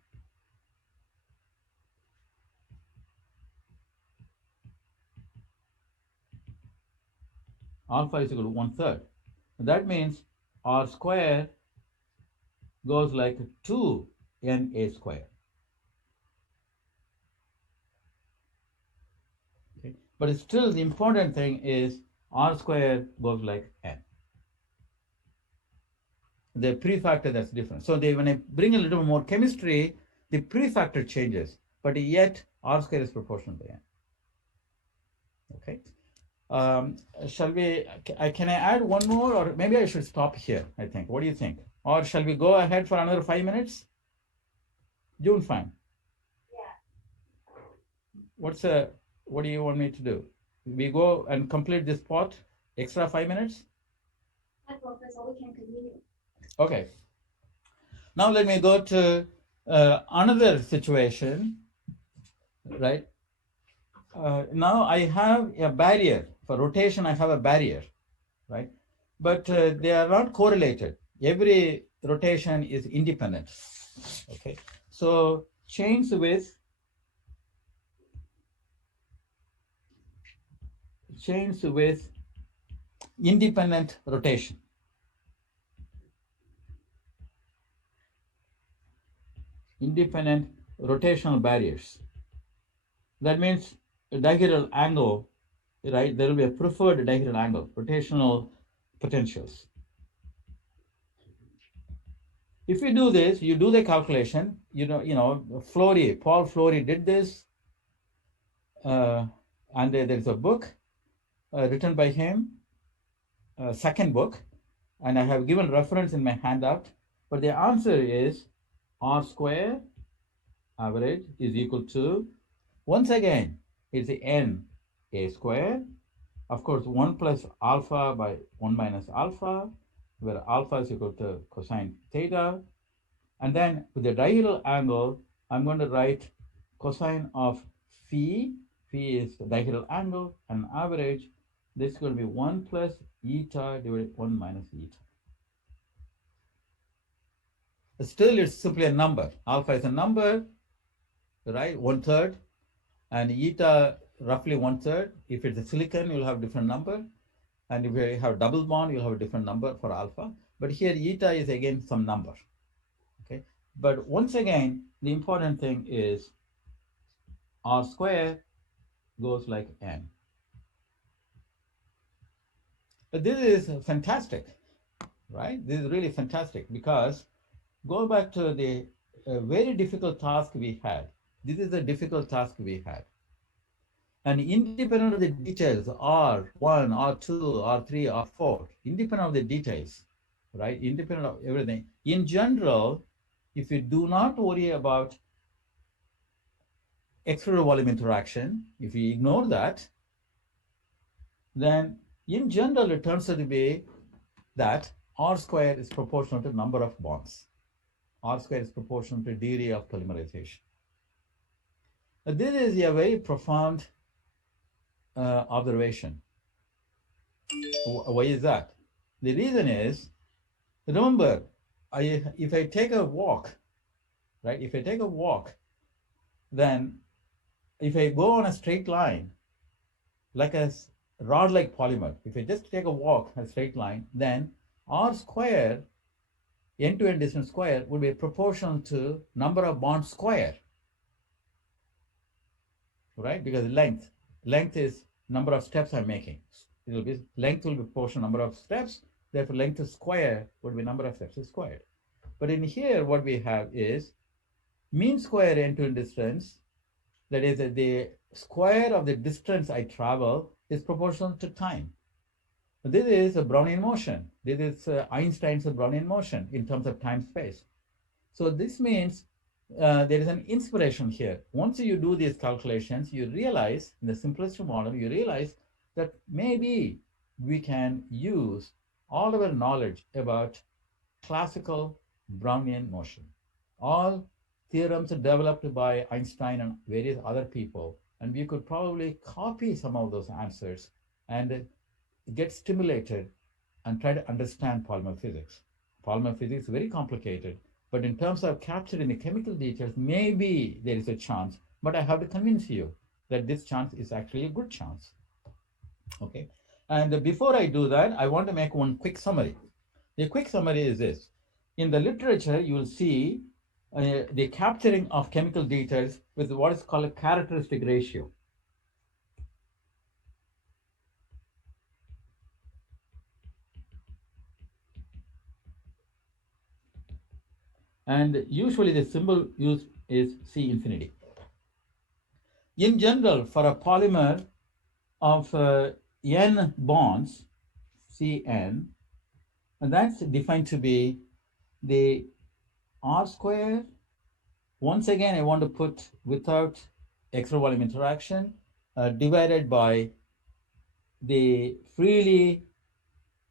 alpha is equal to 1/3. That means r square goes like 2na square. Okay? But still, the important thing is r square goes like n. The prefactor that's different. So when I bring a little more chemistry, the prefactor changes, but yet r square is proportional to n. Okay. Shall we? Can I add one more, or maybe I should stop here? I think. What do you think? Or shall we go ahead for another 5 minutes? June, fine. Yeah. What do you want me to do? We go and complete this part, extra 5 minutes? Hi, Professor, we can continue. Okay. Now let me go to another situation, right? Now I have a barrier. For rotation, I have a barrier, right? But they are not correlated. Every rotation is independent, okay? So chains with independent rotation. Independent rotational barriers. That means a dihedral angle, right? There will be a preferred dihedral angle, rotational potentials. If you do this, you do the calculation. Paul Flory did this, and there's a book written by him, second book, and I have given reference in my handout. But the answer is r square average is equal to, once again, it's n a square. Of course, 1 plus alpha by 1 minus alpha, where alpha is equal to cosine theta. And then with the dihedral angle, I'm going to write cosine of phi. Phi is the dihedral angle, and average. This is going to be 1 plus eta divided 1 minus eta. Still, it's simply a number. Alpha is a number, right? 1/3. and eta roughly 1/3. If it's a silicon, you'll have a different number. And if you have double bond, you'll have a different number for alpha. But here eta is again some number. Okay. But once again, the important thing is R square goes like n. But this is fantastic, right? This is really fantastic because go back to the very difficult task we had. This is a difficult task we had. And independent of the details, R1, R2, R3, R4, independent of the details, right? Independent of everything. In general, if you do not worry about external volume interaction, if you ignore that, then in general, it turns out to be that R square is proportional to number of bonds. R square is proportional to degree of polymerization. This is a very profound observation. Why is that? The reason is, remember, if I take a walk, right? If I take a walk, then if I go on a straight line, like a rod-like polymer, if I just take a walk, a straight line, then R square, end-to-end distance square, would be proportional to number of bonds square, right? Because length is number of steps I'm making. It will be length will be proportional number of steps. Therefore, length to square would be number of steps squared. But in here, what we have is mean square end-to-end distance. That is, the square of the distance I travel is proportional to time. This is a Brownian motion. This is Einstein's Brownian motion in terms of time space. So this means there is an inspiration here. Once you do these calculations, you realize, in the simplest model, you realize that maybe we can use all our knowledge about classical Brownian motion, all theorems developed by Einstein and various other people, and we could probably copy some of those answers and get stimulated and try to understand polymer physics. Polymer physics is very complicated, but in terms of capturing the chemical details, maybe there is a chance, but I have to convince you that this chance is actually a good chance. Okay, and before I do that, I want to make one quick summary. The quick summary is this. In the literature, you will see the capturing of chemical details with what is called a characteristic ratio. And usually the symbol used is C infinity. In general, for a polymer of n bonds, Cn, and that's defined to be the R square. Once again, I want to put without extra volume interaction divided by the freely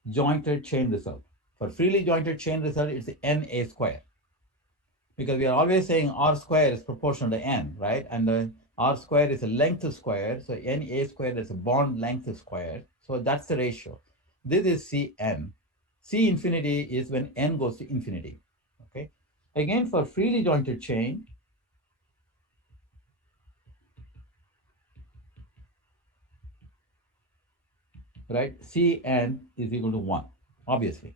jointed chain result. For freely jointed chain result, it's Na square. Because we are always saying R square is proportional to N, right? And R square is a length square. So Na square is a bond length square. So that's the ratio. This is Cn. C infinity is when N goes to infinity. Okay. Again, for freely jointed chain, right? Cn is equal to 1, obviously.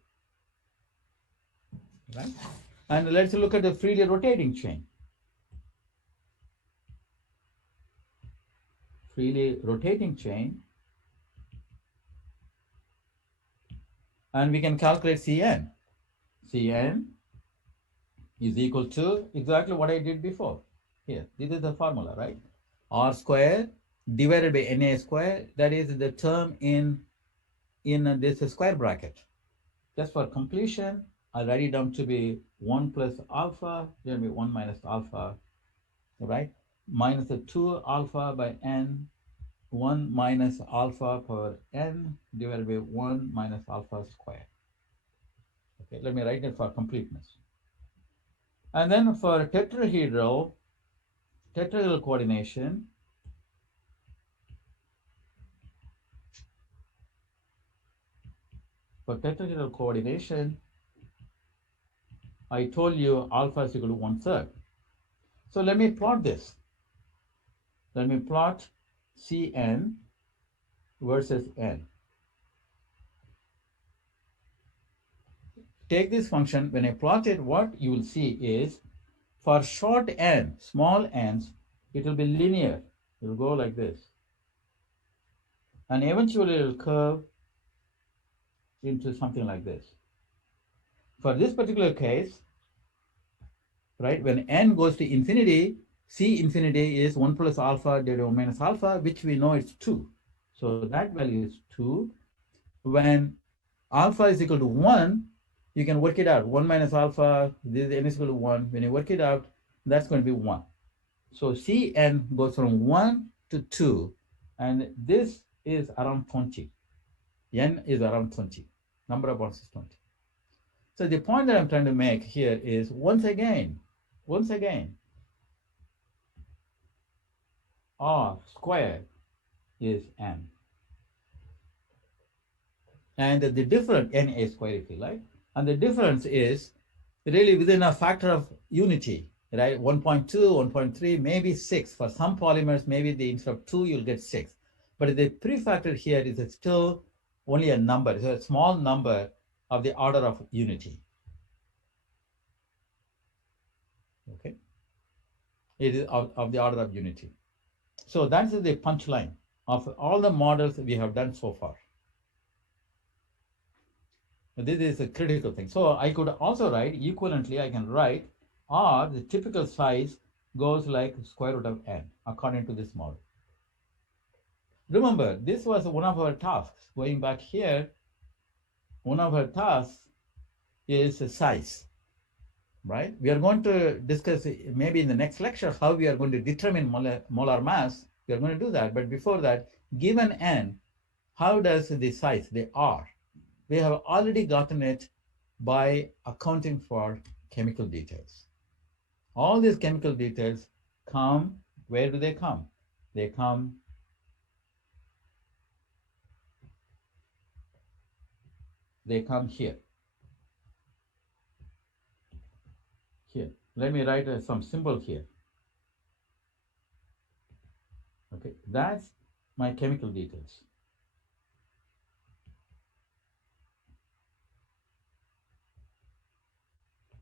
Right? And let's look at the freely rotating chain. Freely rotating chain. And we can calculate Cn. Cn is equal to exactly what I did before. Here, this is the formula, right? R square divided by Na square, that is the term in this square bracket. Just for completion, I'll write it down to be 1 plus alpha, there will be 1 minus alpha, right? Minus the 2 alpha by n, 1 minus alpha per n divided by 1 minus alpha square. Okay, let me write it for completeness. And then for tetrahedral coordination, I told you alpha is equal to 1/3. So let me plot this. Let me plot Cn versus n. Take this function. When I plot it, what you will see is for short n, small n's, it will be linear. It will go like this. And eventually it will curve into something like this. For this particular case, right, when n goes to infinity, C infinity is 1 plus alpha divided by minus alpha, which we know it's 2. So that value is 2. When alpha is equal to 1, you can work it out. 1 minus alpha, this n is equal to 1. When you work it out, that's going to be 1. So Cn goes from 1 to 2, and this is around 20. N is around 20. Number of bonds is 20. So the point that I'm trying to make here is, once again, R squared is n. And the difference, Na squared if you like, and the difference is really within a factor of unity, right? 1.2, 1.3, maybe 6. For some polymers, maybe instead of 2, you'll get 6. But the prefactor here is still only a number. It's a small number of the order of unity. Okay? It is of the order of unity. So that's the punchline of all the models we have done so far. This is a critical thing. So I could also write, equivalently, I can write R, the typical size, goes like square root of n, according to this model. Remember, this was one of our tasks. Going back here, one of our tasks is size, right? We are going to discuss maybe in the next lecture how we are going to determine molar mass. We are going to do that. But before that, given n, how does the size, the R, we have already gotten it by accounting for chemical details. All these chemical details come, where do they come? They come here. Here. Let me write some symbol here. Okay, that's my chemical details.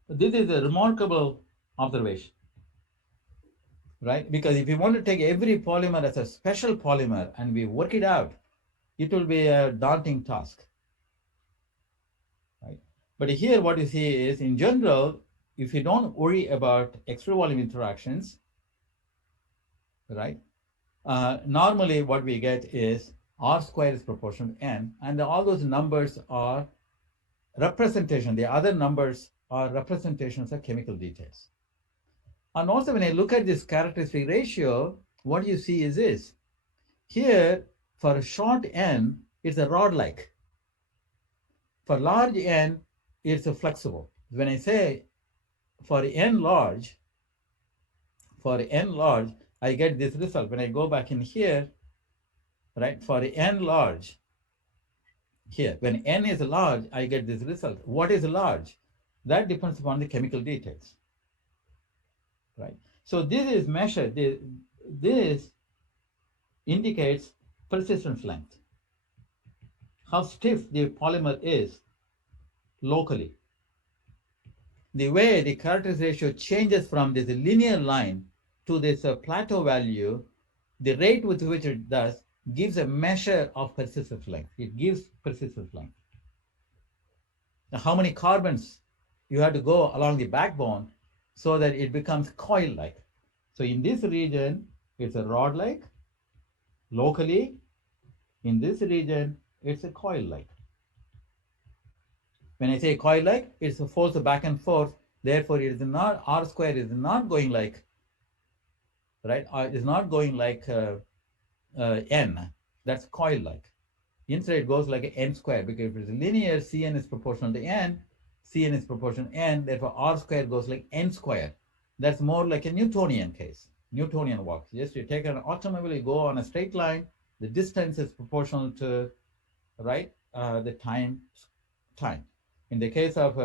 This is a remarkable observation, right? Because if you want to take every polymer as a special polymer and we work it out, it will be a daunting task, right? But here what you see is, in general, if you don't worry about extra volume interactions, right? Normally what we get is R squared is proportional to n, and all those numbers are representation. The other numbers are representations of chemical details. And also when I look at this characteristic ratio, what you see is this. Here, for short n, it's a rod-like. For large n, it's a flexible. When I say for n large, I get this result. When I go back in here, right, for n large, here, when n is large, I get this result. What is large? That depends upon the chemical details, right? So this is measured. This indicates persistence length, how stiff the polymer is locally. The way the characteristic ratio changes from this linear line to this plateau value, the rate with which it does gives a measure of persistence length. It gives persistence length. Now, how many carbons you have to go along the backbone so that it becomes coil-like. So in this region, it's a rod-like. Locally, in this region, it's a coil-like. When I say coil-like, it's a force back and forth. Therefore, it is not, R squared is not going like, right? It's not going like n. That's coil-like. Instead, it goes like n squared, because if it's linear, Cn is proportional to n, Cn is proportional to n, therefore R squared goes like n squared. That's more like a Newtonian case, Newtonian works. Just you take an automobile, you go on a straight line, the distance is proportional to, right, the time. In the case of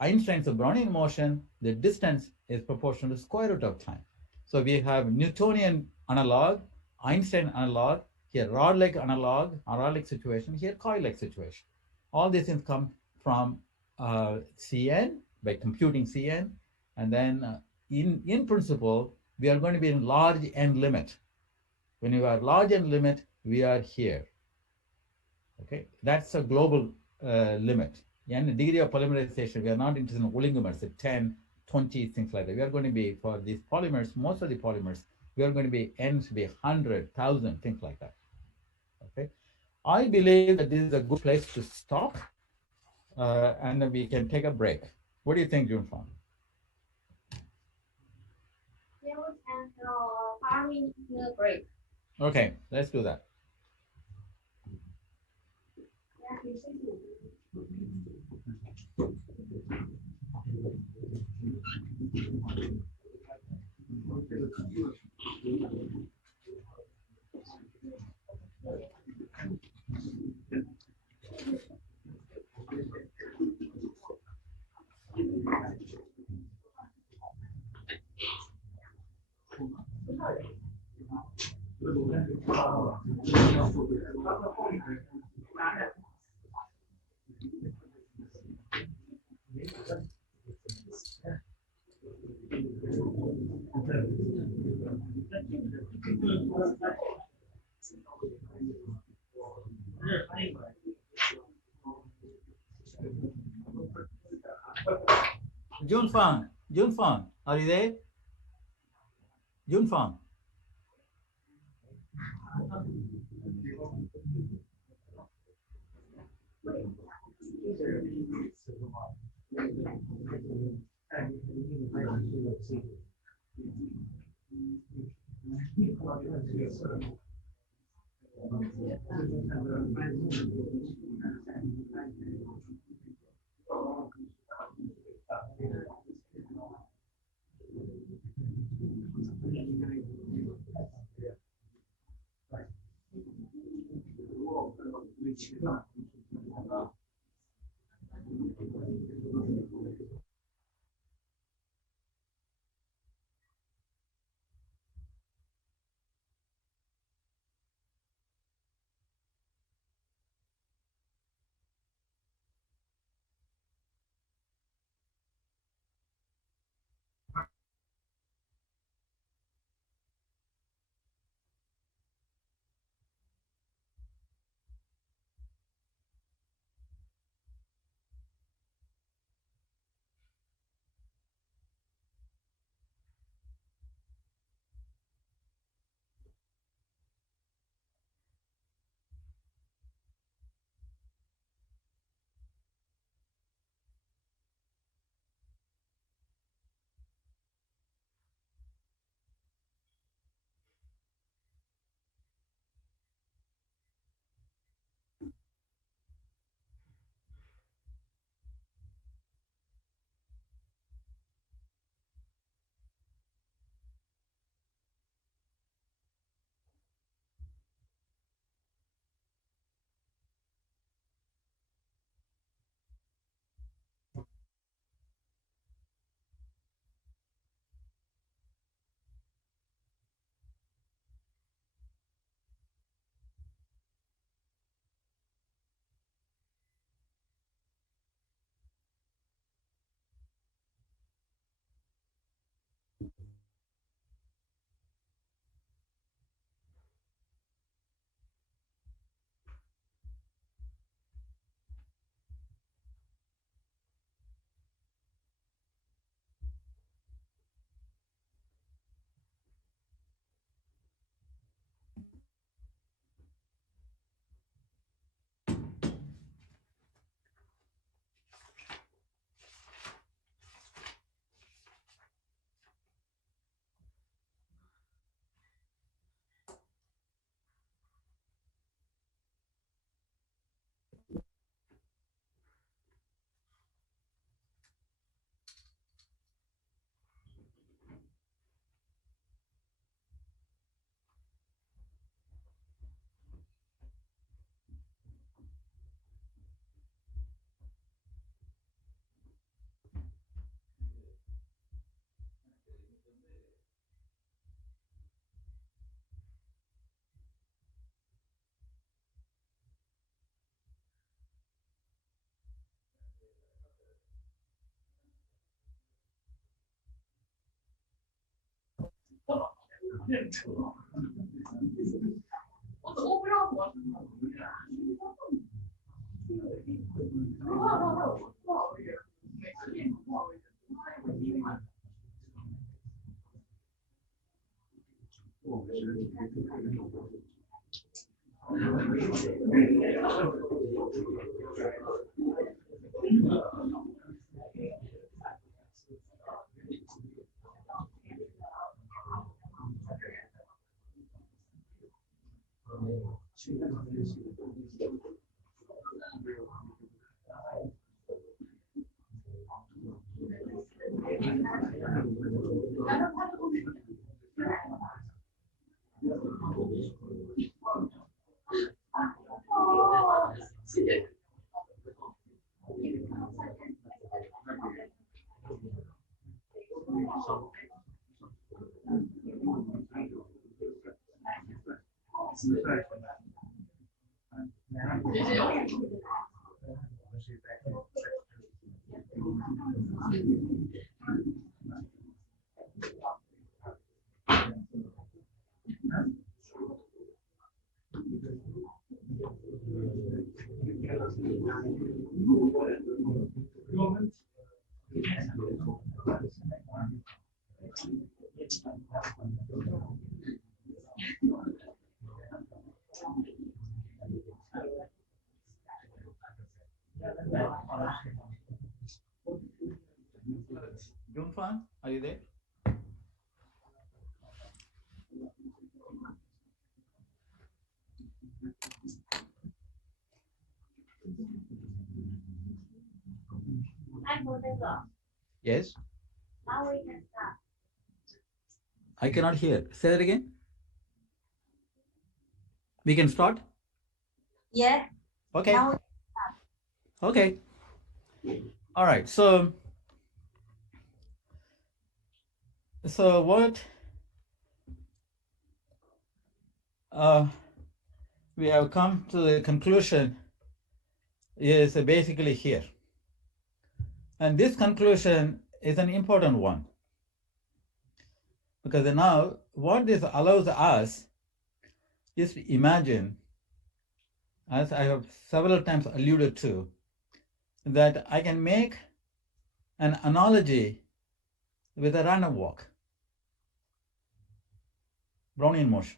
Einstein's Brownian motion, the distance is proportional to square root of time. So we have Newtonian analog, Einstein analog, here rod-like analog, rod-like situation, here coil-like situation. All these things come from Cn by computing Cn, and then in principle, we are going to be in large n limit. When you are large n limit, we are here. Okay, that's a global limit. And the degree of polymerization, we are not interested in oligomers at 10, 20, things like that. We are going to be, for these polymers, most of the polymers, we are going to be n to be 100, 1,000, things like that. Okay, I believe that this is a good place to stop, and then we can take a break. What do you think, Junfang? Yeah, we can 5 minute break. Okay, let's do that. Yeah, you should do. Junfang, are you there? Junfang. Junfan, are you there? I'm Professor. Yes. Now we can start. I cannot hear. Say that again. We can start? Yeah. Okay. Now Okay. All right. So what we have come to the conclusion is basically here. And this conclusion is an important one. Because now what this allows us is to imagine, as I have several times alluded to, that I can make an analogy with a random walk, Brownian motion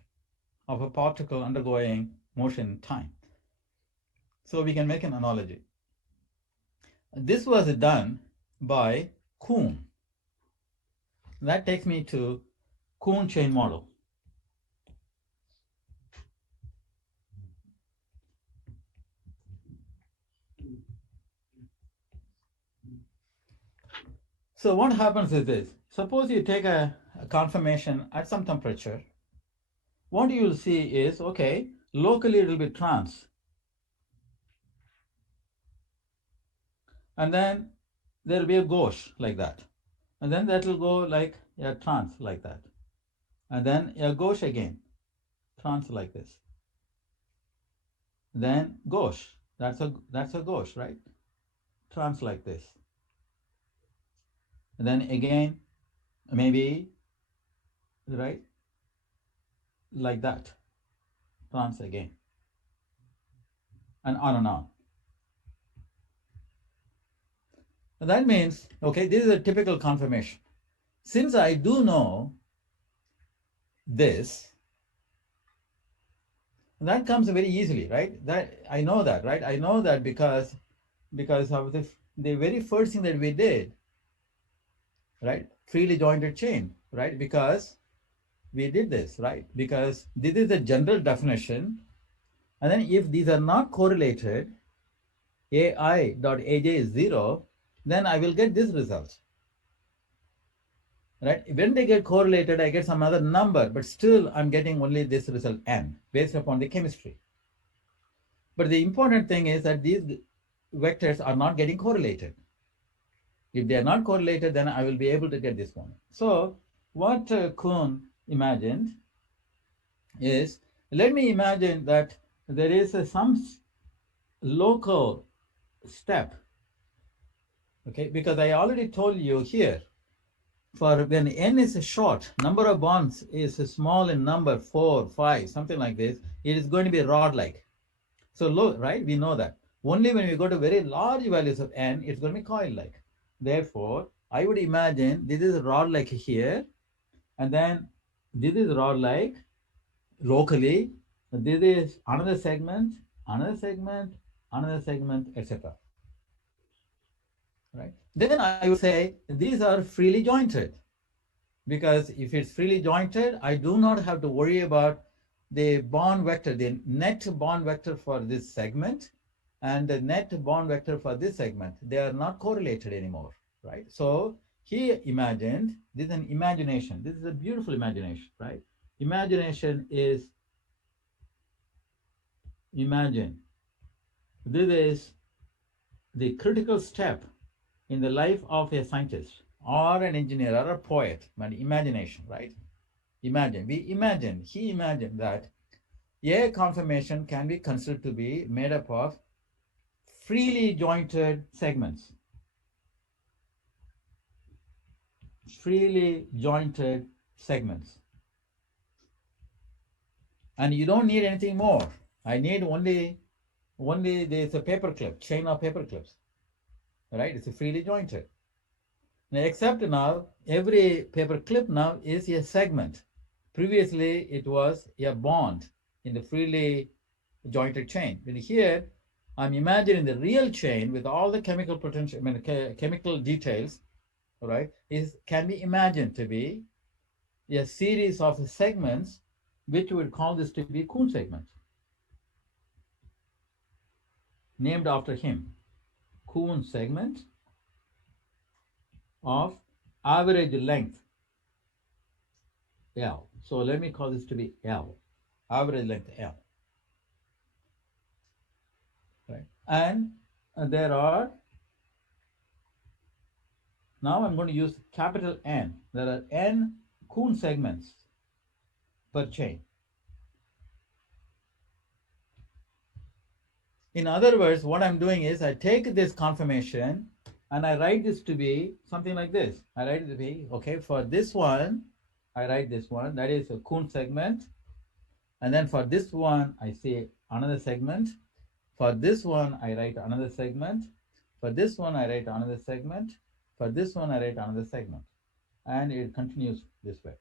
of a particle undergoing motion in time. So we can make an analogy. This was done by Kuhn. That takes me to Kuhn chain model. So what happens is this. Suppose you take a conformation at some temperature. What you will see is, okay, locally it will be trans. And then there will be a gauche like that. And then that will go like a trans like that. And then a gauche again, trans like this. Then gauche, that's a gauche, right? Trans like this. And then again, maybe, right, like that, trans again, and on and on. And that means, okay, this is a typical conformation. Since I do know this, that comes very easily, right? That I know that, right? I know that because of the very first thing that we did, right? Freely jointed chain, right? Because we did this, right? Because this is the general definition. And then if these are not correlated, ai dot aj is 0, then I will get this result. Right? When they get correlated, I get some other number, but still I'm getting only this result n based upon the chemistry. But the important thing is that these vectors are not getting correlated. If they are not correlated, then I will be able to get this one. So what Kuhn imagined is, let me imagine that there is some local step, okay, because I already told you here for when n is short, number of bonds is small in number, 4, 5, something like this, it is going to be rod-like. So low, right? We know that. Only when we go to very large values of n, it's going to be coil-like. Therefore, I would imagine this is rod-like here, and then this is rod-like locally. This is another segment, another segment, another segment, etc. Right? Then I would say these are freely jointed, because if it's freely jointed, I do not have to worry about the bond vector, the net bond vector for this segment and the net bond vector for this segment. They are not correlated anymore, right? So he imagined, this is an imagination. This is a beautiful imagination, right? Imagination is, imagine. This is the critical step in the life of a scientist or an engineer or a poet, and imagination, right? Imagine, he imagined that a conformation can be considered to be made up of freely jointed segments. Freely jointed segments. And you don't need anything more. I need only there's a paper clip, chain of paper clips, right? It's a freely jointed. Now, except now, every paper clip now is a segment. Previously, it was a bond in the freely jointed chain. But here, I'm imagining the real chain with all the chemical potential, chemical details, right, can be imagined to be a series of segments, which we would call this to be Kuhn segment, named after him. Kuhn segment of average length L. So let me call this to be L, average length L. Right? And there are, now I'm going to use capital N. There are N Kuhn segments per chain. In other words, what I'm doing is I take this conformation and I write this to be something like this. I write it to be, okay, for this one, I write this one, that is a Kuhn segment. And then for this one, I say another segment. For this one, I write another segment. For this one, I write another segment. For this one, I write another segment. And it continues this way.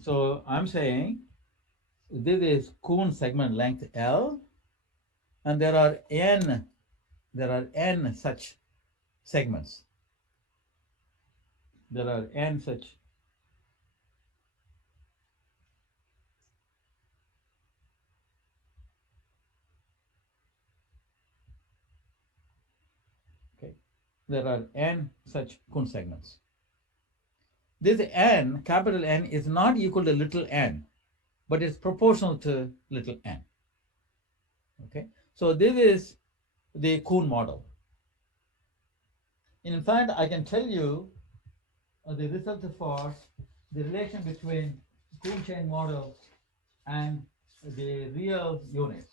So I'm saying this is Kuhn segment length L, and there are n such segments. There are n such okay. There are n such Kuhn segments. This n, capital N, is not equal to little n, but it's proportional to little n. Okay, so this is the Kuhn model. In fact, I can tell you the result for the relation between Kuhn chain model and the real units.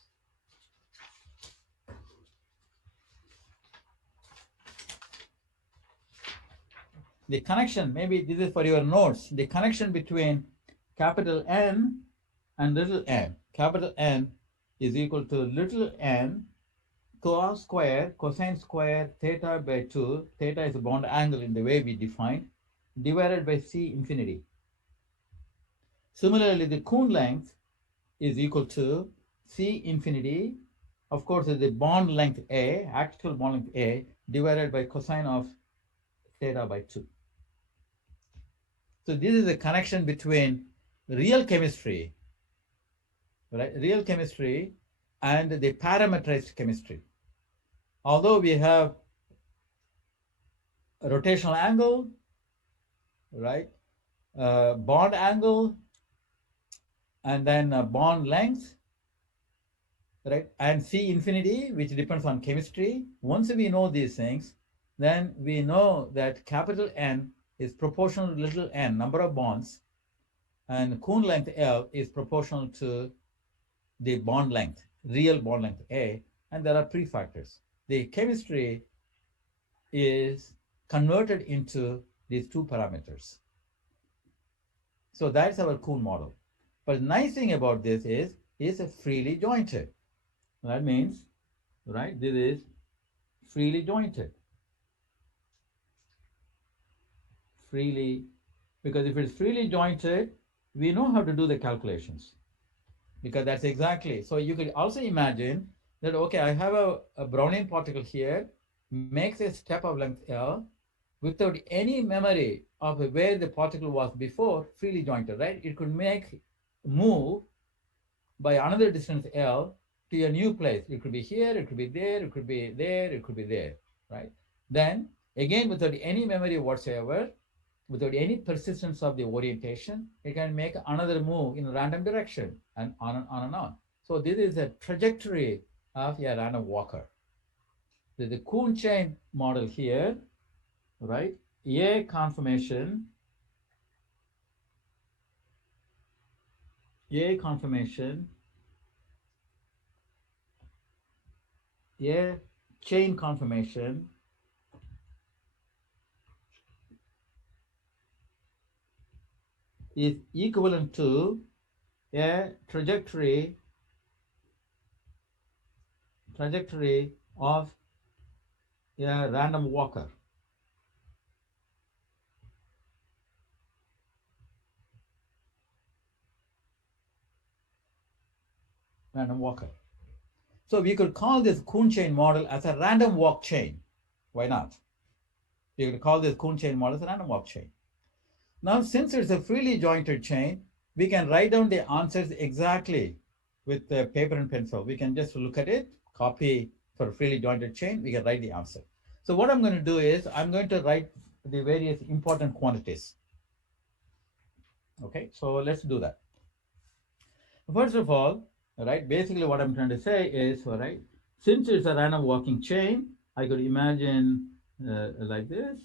The connection, maybe this is for your notes, the connection between capital N and little n. Capital N is equal to little n cos square, cosine square, theta by 2, theta is a bond angle in the way we define, divided by C infinity. Similarly, the Kuhn length is equal to C infinity, of course, is the bond length A, actual bond length A, divided by cosine of theta by 2. So this is a connection between real chemistry, right? Real chemistry and the parametrized chemistry. Although we have a rotational angle, right? Bond angle, and then bond length, right? And C infinity, which depends on chemistry. Once we know these things, then we know that capital N is proportional to little n, number of bonds, and Kuhn length L is proportional to the bond length, real bond length A, and there are prefactors. The chemistry is converted into these two parameters. So that's our Kuhn model. But the nice thing about this is it's freely jointed. That means, right, this is freely jointed. Freely, because if it's freely jointed, we know how to do the calculations. Because that's exactly, so you could also imagine that, okay, I have a Brownian particle here, makes a step of length L without any memory of where the particle was before, freely jointed, right? It could move by another distance L to a new place. It could be here, it could be there, it could be there, it could be there, right? Then again, without any memory whatsoever, without any persistence of the orientation, it can make another move in a random direction and on and on and on. So this is a trajectory of a random walker. The Kuhn chain model here, right? A conformation, A conformation, A chain conformation is equivalent to a trajectory of a random walker. Random walker. So we could call this Kuhn chain model as a random walk chain. Why not? We could call this Kuhn chain model as a random walk chain. Now, since it's a freely jointed chain, we can write down the answers exactly with the paper and pencil. We can just look at it, copy for a freely jointed chain, we can write the answer. So what I'm going to do is I'm going to write the various important quantities. Okay, so let's do that. First of all, right, basically what I'm trying to say is, all right, since it's a random walking chain, I could imagine like this.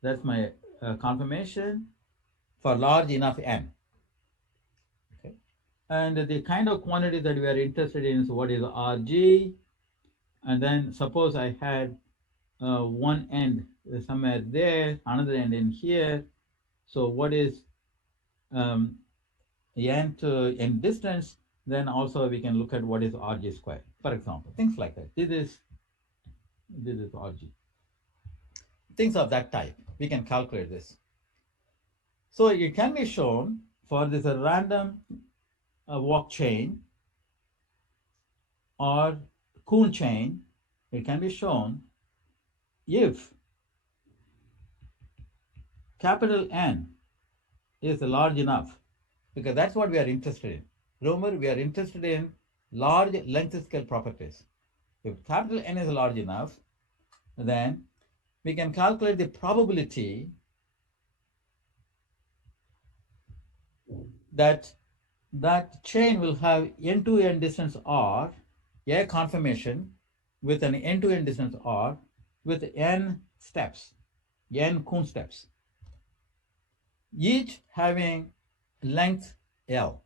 That's my confirmation for large enough n. Okay, and the kind of quantity that we are interested in is what is Rg, and then suppose I had one end somewhere there, another end in here. So what is um, n to n distance? Then also we can look at what is Rg squared, for example, things like that. This is Rg. Things of that type. We can calculate this. So it can be shown for this random walk chain or Kuhn chain, it can be shown if capital N is large enough, because that's what we are interested in. Remember, we are interested in large length scale properties. If capital N is large enough, then we can calculate the probability that that chain will have end-to-end distance r, a conformation with an end-to-end distance r with n steps, n Kuhn steps, each having length L.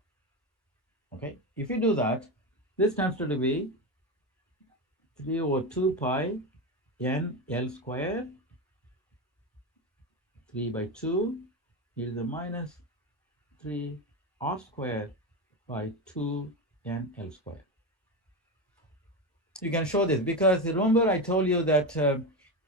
Okay, if you do that, this comes to be 3 over 2 pi n L square, 3 by 2 is the minus 3 r square by 2 n L square. You can show this because remember I told you that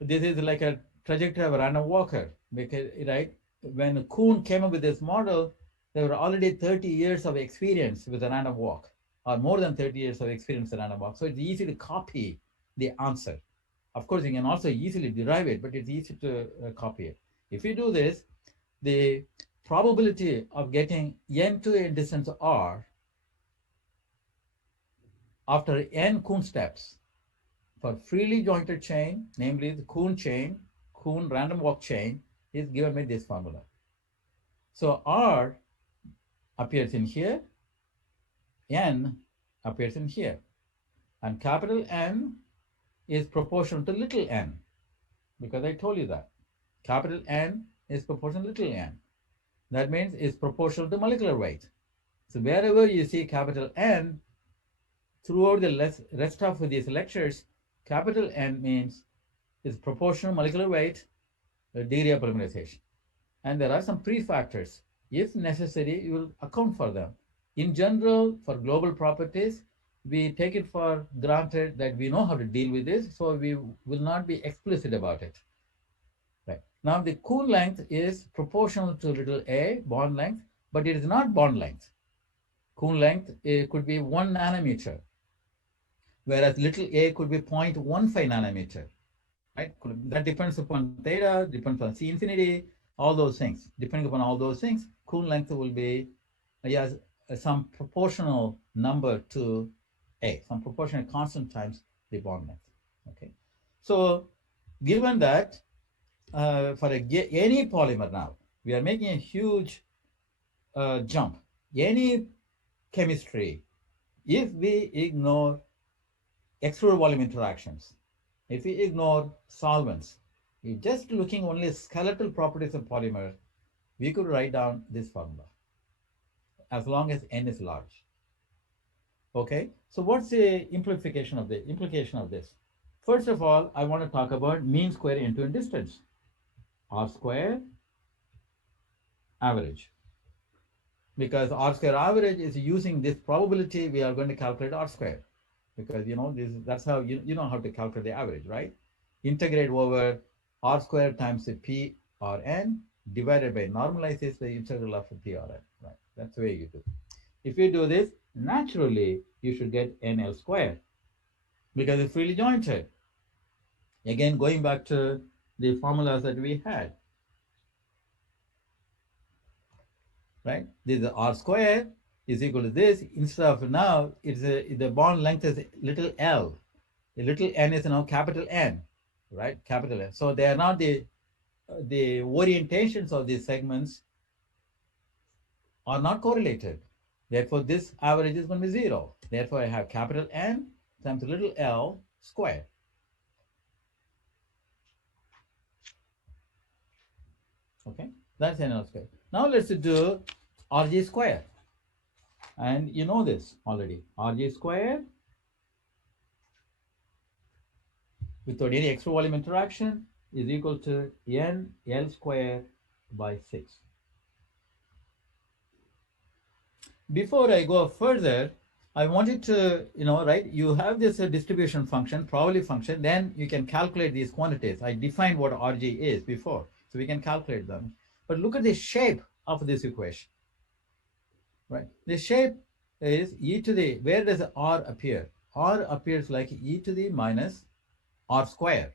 this is like a trajectory of a random walker, because right when Kuhn came up with this model, there were already 30 years of experience with a random walk, or more than 30 years of experience with a random walk. So it's easy to copy the answer. Of course, you can also easily derive it, but it's easy to copy it. If you do this, the probability of getting n to n distance r after n Kuhn steps for freely jointed chain, namely the Kuhn chain, Kuhn random walk chain, is given by this formula. So R appears in here, N appears in here, and capital N is proportional to little n, because I told you that. Capital N is proportional to little n. That means it's proportional to molecular weight. So wherever you see capital N, throughout the rest of these lectures, capital N means is proportional molecular weight degree of polymerization. And there are some prefactors. If necessary, you will account for them. In general, for global properties, we take it for granted that we know how to deal with this, so we will not be explicit about it. Right. Now, the Kuhn length is proportional to little a, bond length, but it is not bond length. Kuhn length could be 1 nanometer, whereas little a could be 0.15 nanometer, right? That depends upon theta, depends on C infinity, all those things. Depending upon all those things, Kuhn length will be yes, some proportional number to a, some proportional constant times the bond length. Okay, so given that for any polymer now, we are making a huge jump. Any chemistry, if we ignore extruder volume interactions, if we ignore solvents, if just looking only skeletal properties of polymer, we could write down this formula as long as n is large. Okay, so what's the implication of this? First of all, I want to talk about mean square end-to-end distance, r square average. Because r square average is using this probability, we are going to calculate r square. Because that's how you know how to calculate the average, right? Integrate over r squared times the p r n divided by normalizes the integral of p r n, right? That's the way you do. If you do this, naturally you should get nl squared because it's freely jointed. Again, going back to the formulas that we had, right? This is r squared is equal to this. Instead of now, the bond length is little l. The little n is now capital N, right? Capital N. So they are not the orientations of these segments are not correlated. Therefore, this average is going to be 0. Therefore, I have capital N times little l squared. Okay, that's NL squared. Now let's do RG squared. And you know this already. RG squared without any extra volume interaction is equal to N L squared by 6. Before I go further, I wanted to, right, you have this distribution function, probability function, then you can calculate these quantities. I defined what RG is before, so we can calculate them. But look at the shape of this equation, right? The shape is e to the, where does R appear? R appears like e to the minus R square,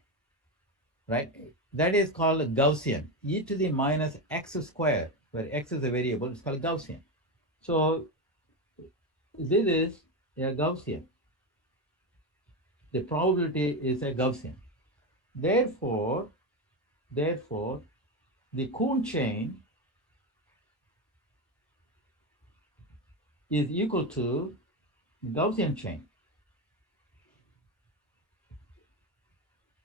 right? That is called Gaussian, e to the minus x square, where x is a variable, it's called Gaussian. So this is a Gaussian. The probability is a Gaussian. Therefore, the Kuhn chain is equal to Gaussian chain.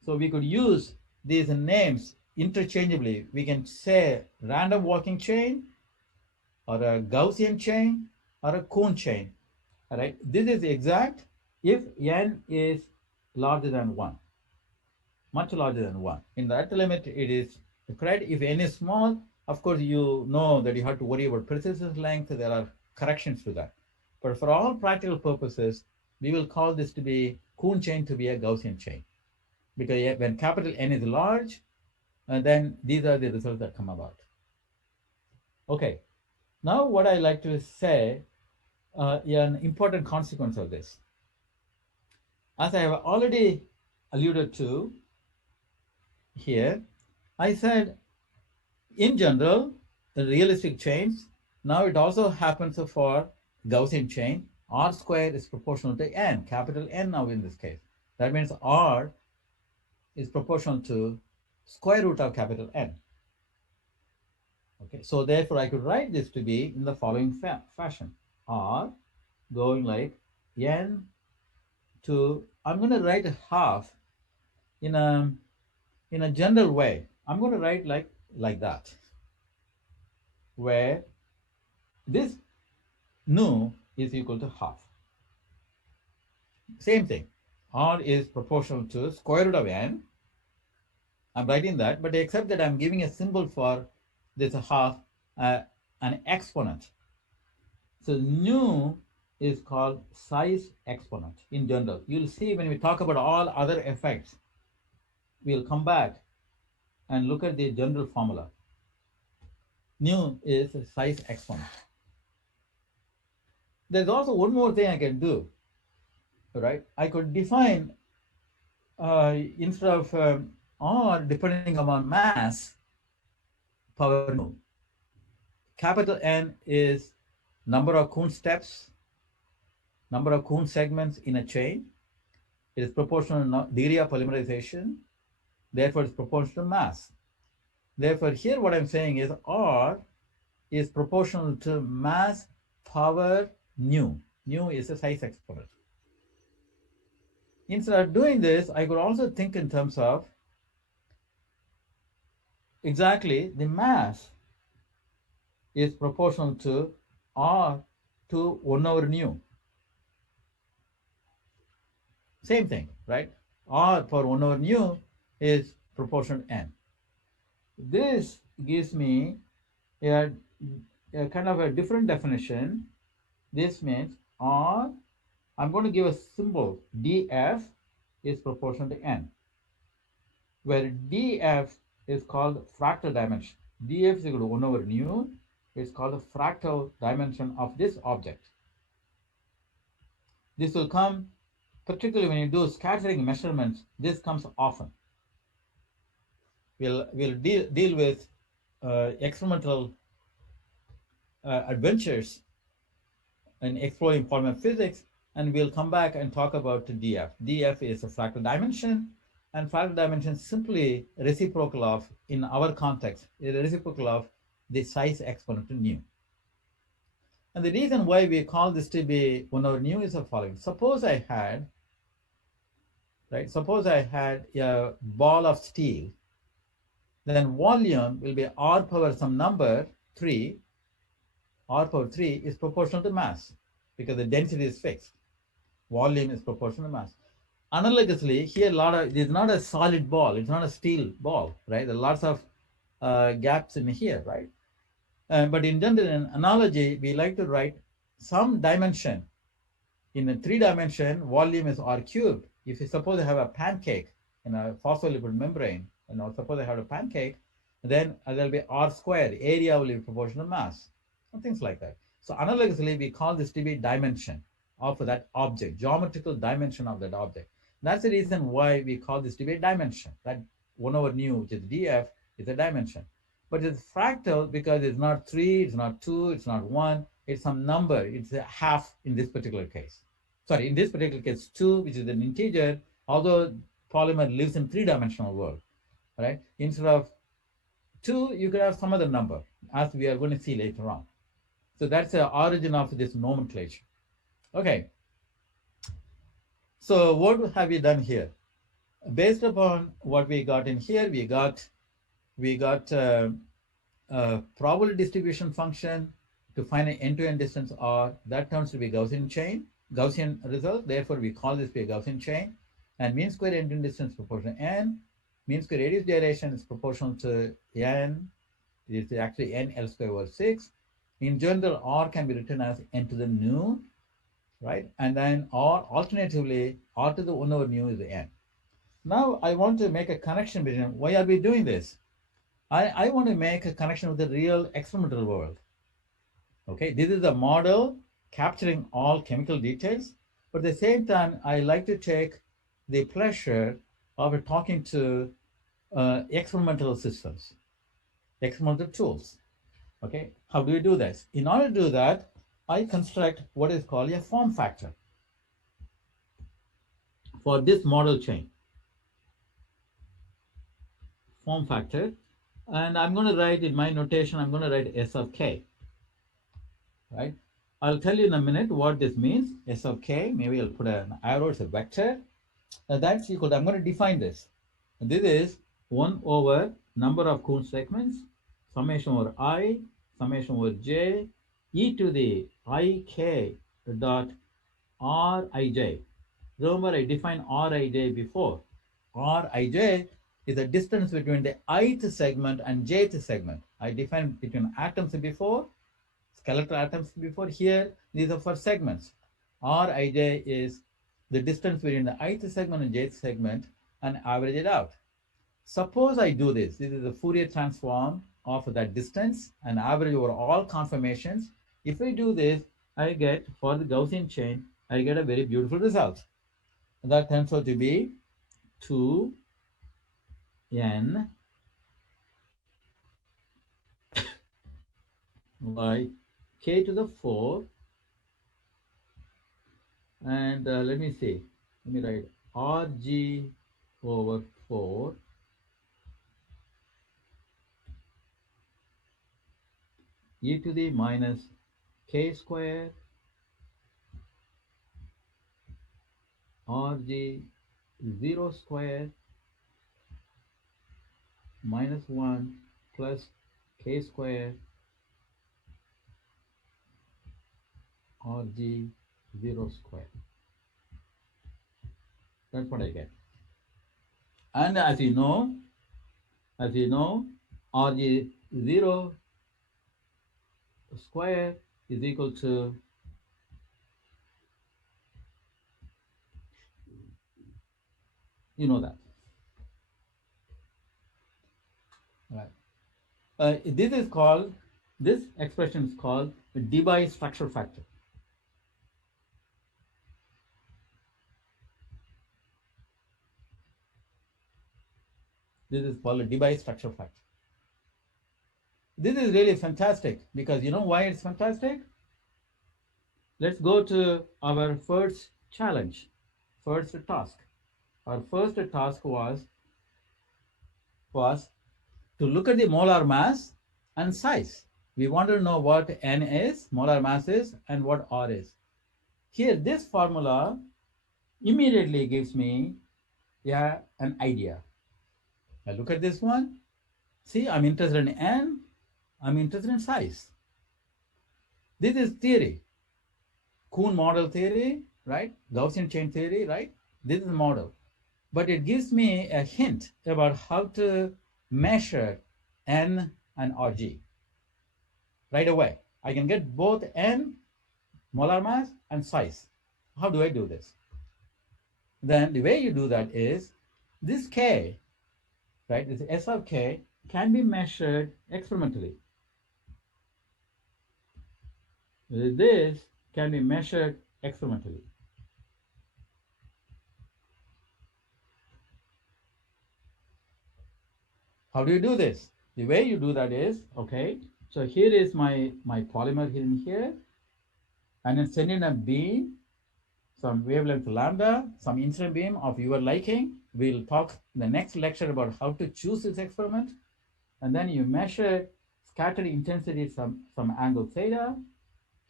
So we could use these names interchangeably. We can say random walking chain or a Gaussian chain or a Kuhn chain. All right. This is exact if n is larger than 1, much larger than 1. In that limit, it is correct. If n is small, of course, you know that you have to worry about persistence length. There are corrections to that. But for all practical purposes, we will call this to be Kuhn chain to be a Gaussian chain. Because when capital N is large, then these are the results that come about. Okay, now what I like to say, an important consequence of this. As I have already alluded to here, I said in general, the realistic chains, now it also happens for Gaussian chain, R squared is proportional to N, capital N now in this case. That means R is proportional to square root of capital N. Okay, so therefore I could write this to be in the following fashion. R going like N to, I'm going to write a half in a general way. I'm going to write like that, where this nu is equal to half. Same thing. R is proportional to square root of N, I'm writing that, but except that I'm giving a symbol for this half, uh, an exponent. So nu is called size exponent in general. You'll see when we talk about all other effects, we'll come back and look at the general formula. Nu is a size exponent. There's also one more thing I can do, right? I could define instead of R depending upon mass, power nu. Capital N is number of Kuhn steps, number of Kuhn segments in a chain. It is proportional to degree of polymerization. Therefore, it's proportional to mass. Therefore, here what I'm saying is R is proportional to mass power nu. Nu is a size exponent. Instead of doing this, I could also think in terms of exactly the mass is proportional to R to 1 over nu. Same thing, right? R for 1 over nu is proportional to N. This gives me a, a kind of a different definition. This means R, I'm going to give a symbol, dF is proportional to N, where dF is called fractal dimension. dF is equal to 1 over nu. It's called the fractal dimension of this object. This will come, particularly when you do scattering measurements, this comes often. We'll deal with experimental adventures in exploring polymer physics, and we'll come back and talk about dF. dF is a fractal dimension, and fractal dimension is simply reciprocal of, in our context, a reciprocal of the size exponent to nu. And the reason why we call this to be 1 over nu is the following. Suppose I had a ball of steel, then volume will be R power some number 3. R power 3 is proportional to mass because the density is fixed. Volume is proportional to mass. Analogously, here it's not a solid ball, it's not a steel ball, right? There are lots of gaps in here, right? But in general, in analogy, we like to write some dimension. In a 3-dimension, volume is R cubed. If you suppose I have a pancake in a phospholipid membrane, suppose I have a pancake, then there'll be R squared. Area will be proportional to mass, and things like that. So analogously, we call this to be dimension of that object, geometrical dimension of that object. That's the reason why we call this to be a dimension. That 1 over nu, which is dF, is a dimension. But it's fractal because it's not 3, it's not 2, it's not 1, it's some number. It's a half in this particular case. Sorry, in this particular case, 2, which is an integer, although polymer lives in 3-dimensional world, right? Instead of 2, you could have some other number, as we are going to see later on. So that's the origin of this nomenclature. Okay. So what have we done here? Based upon what we got in here, we got a probability distribution function to find an end-to-end distance R. That turns to be Gaussian result. Therefore, we call this be a Gaussian chain. And mean square end-to-end distance proportional to N. Mean square radius gyration is proportional to N. It is actually N L square over 6. In general, R can be written as N to the nu, right? And then R, alternatively, R to the 1 over nu is the N. Now, I want to make a connection between, why are we doing this? I want to make a connection with the real experimental world. Okay, this is a model capturing all chemical details, but at the same time, I like to take the pleasure of talking to experimental systems, experimental tools. Okay, how do we do this? In order to do that, I construct what is called a form factor for this model chain. Form factor. And I'm going to write in my notation, I'm going to write S of K, right? I'll tell you in a minute what this means, S of K. Maybe I'll put an arrow, it's a vector. That's equal to, I'm going to define this. And this is 1 over number of Kuhn segments, summation over I, summation over J, e to the ik dot Rij. Remember, I defined Rij before. Rij is the distance between the ith segment and jth segment. I defined between atoms before, skeletal atoms before. Here, these are for segments. Rij is the distance between the ith segment and jth segment, and average it out. Suppose I do this. This is the Fourier transform of that distance and average over all conformations. If I do this, I get, for the Gaussian chain, I get a very beautiful result. That turns out to be 2n by k to the 4, and let me see, let me write rg over 4 e to the minus k square rg 0 square minus 1 plus k square rg 0 square. That's what I get. And as you know, rg 0 square is equal to, you know that, right? This expression is called Debye structure factor. This is called a Debye structure factor. This is really fantastic because you know why it's fantastic? Let's go to our first challenge, first task. Our first task was to look at the molar mass and size. We want to know what N is, molar mass is, and what R is. Here, this formula immediately gives me an idea. I look at this one. See, I'm interested in N. I'm interested in size. This is theory. Kuhn model theory, right? Gaussian chain theory, right? This is the model. But it gives me a hint about how to measure N and Rg. Right away. I can get both N, molar mass, and size. How do I do this? Then the way you do that is this K, right? This S of K can be measured experimentally. This can be measured experimentally. How do you do this? The way you do that is, okay, so here is my polymer in here, and then send in a beam, some wavelength lambda, some incident beam of your liking. We'll talk in the next lecture about how to choose this experiment. And then you measure scattering intensity some angle theta.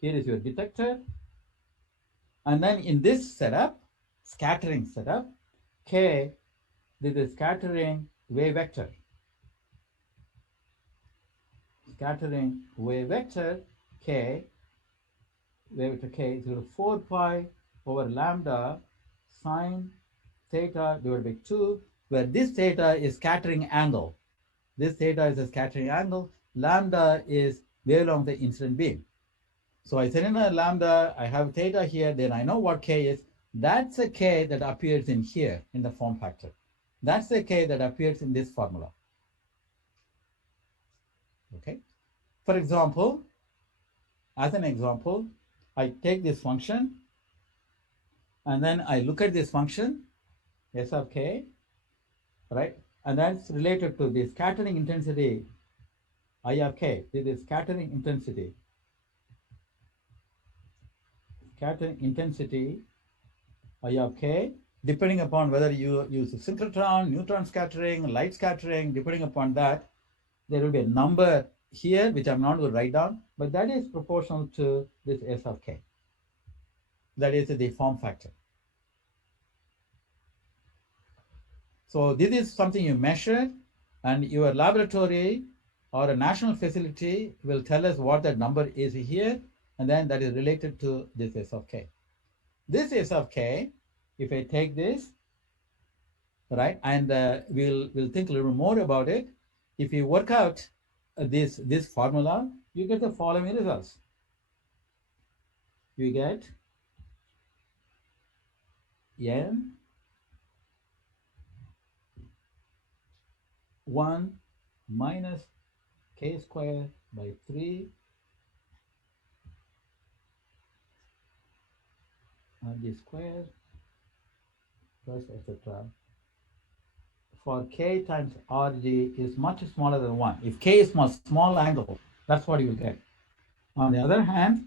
Here is your detector. And then in this setup, scattering setup, K, this is scattering wave vector. Scattering wave vector K, wave vector K is equal to 4 pi over lambda sine theta divided by 2, where this theta is scattering angle. This theta is a scattering angle. Lambda is wavelength of the incident beam. So I send in a lambda, I have theta here, then I know what K is. That's the K that appears in here in the form factor. That's the K that appears in this formula. Okay. For example, as an example, I take this function and then I look at this function, S of K, right? And that's related to the scattering intensity, I of K. This is scattering intensity. Scattering intensity, I of K, depending upon whether you use synchrotron, neutron scattering, light scattering, depending upon that, there will be a number here, which I'm not going to write down, but that is proportional to this S of K. That is the form factor. So this is something you measure, and your laboratory or a national facility will tell us what that number is here, and then that is related to this S of K. This S of K, if I take this, right? And we'll think a little more about it. If you work out this formula, you get the following results. You get n 1 minus k squared by 3 rg squared plus etc. For k times rg is much smaller than 1. If k is small angle, that's what you will get. On the other hand,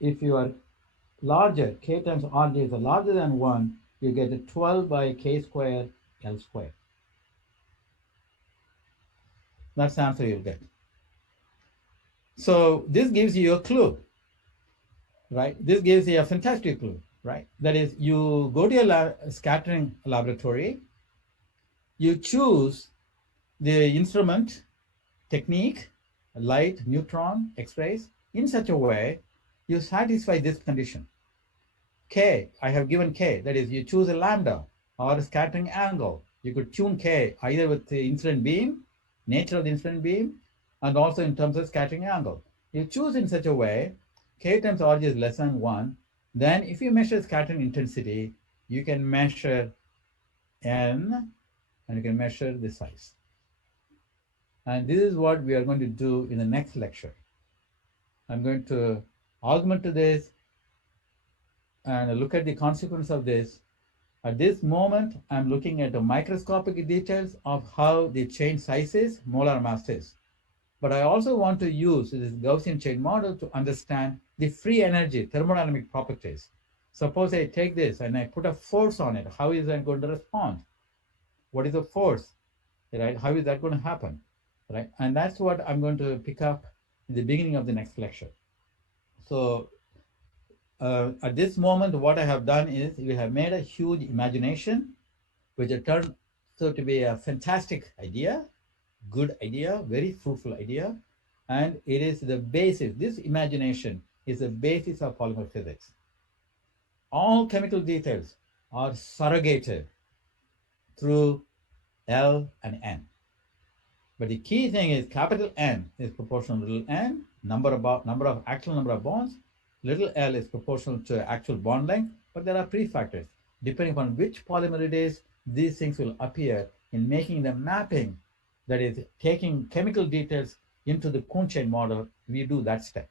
if you are larger, k times rg is larger than 1, you get 12 by k squared L squared. That's the answer you'll get. So this gives you a clue, right? This gives you a fantastic clue, right? That is, you go to your scattering laboratory, you choose the instrument technique, light, neutron, X-rays, in such a way you satisfy this condition. K, I have given K, that is, you choose a lambda or a scattering angle. You could tune K either with the incident beam, nature of the incident beam, and also in terms of scattering angle. You choose in such a way, K times RG is less than 1, then if you measure scattering intensity, you can measure N and you can measure the size. And this is what we are going to do in the next lecture. I'm going to augment to this and look at the consequence of this. At this moment, I'm looking at the microscopic details of how the chain size is, molar mass is. But I also want to use this Gaussian chain model to understand the free energy, thermodynamic properties. Suppose I take this and I put a force on it. How is that going to respond? What is the force? Right? How is that going to happen? Right? And that's what I'm going to pick up in the beginning of the next lecture. So at this moment, what I have done is we have made a huge imagination, which turned out to be a fantastic idea, good idea, very fruitful idea. And it is the basis, this imagination is the basis of polymer physics. All chemical details are surrogated through L and N. But the key thing is capital N is proportional to little n, actual number of bonds. Little l is proportional to actual bond length, but there are prefactors. Depending upon which polymer it is, these things will appear in making the mapping, that is taking chemical details into the Kuhn chain model. We do that step.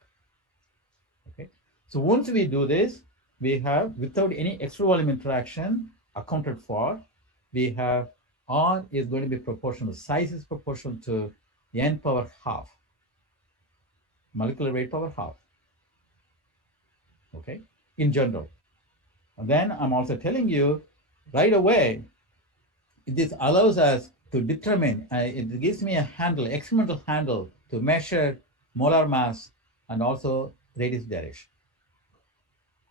Okay. So once we do this, we have, without any extra volume interaction accounted for, we have R is going to be proportional, size is proportional to n power half, molecular weight power half, okay, in general. And then I'm also telling you right away, this allows us to determine, it gives me a handle, experimental handle to measure molar mass and also radius gyration.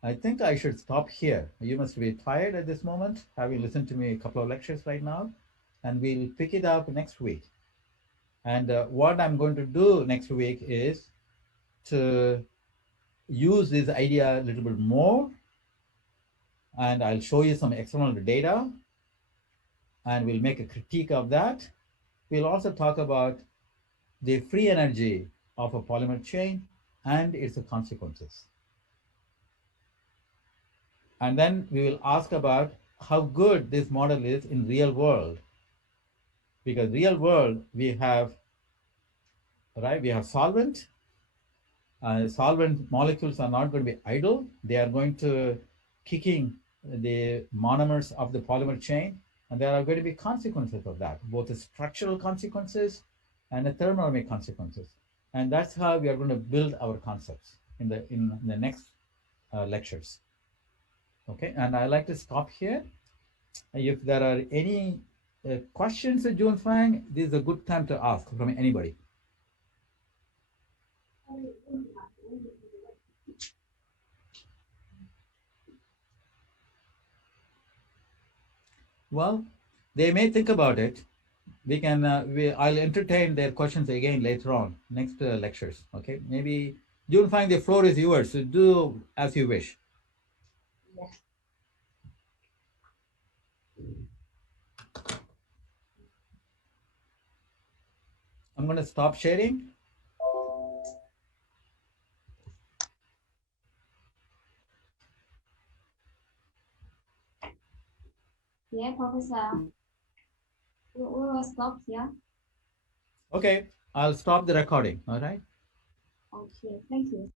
I think I should stop here. You must be tired at this moment, having listened to me a couple of lectures right now, and we'll pick it up next week. And what I'm going to do next week is to use this idea a little bit more, and I'll show you some experimental data, and we'll make a critique of that. We'll also talk about the free energy of a polymer chain and its consequences. And then we will ask about how good this model is in real world. Because real world, we have, right, we have solvent. Solvent molecules are not going to be idle. They are going to kicking the monomers of the polymer chain, and there are going to be consequences of that, both the structural consequences and the thermodynamic consequences. And that's how we are going to build our concepts in the next lectures. Okay, and I like to stop here. If there are any questions, June Fang, this is a good time to ask from anybody. Well, they may think about it. We can, I'll entertain their questions again later on, next lectures. Okay, maybe June Fang, the floor is yours. So do as you wish. Yeah. I'm going to stop sharing. Yeah, Professor. We will stop here. Okay, I'll stop the recording. All right. Okay, thank you.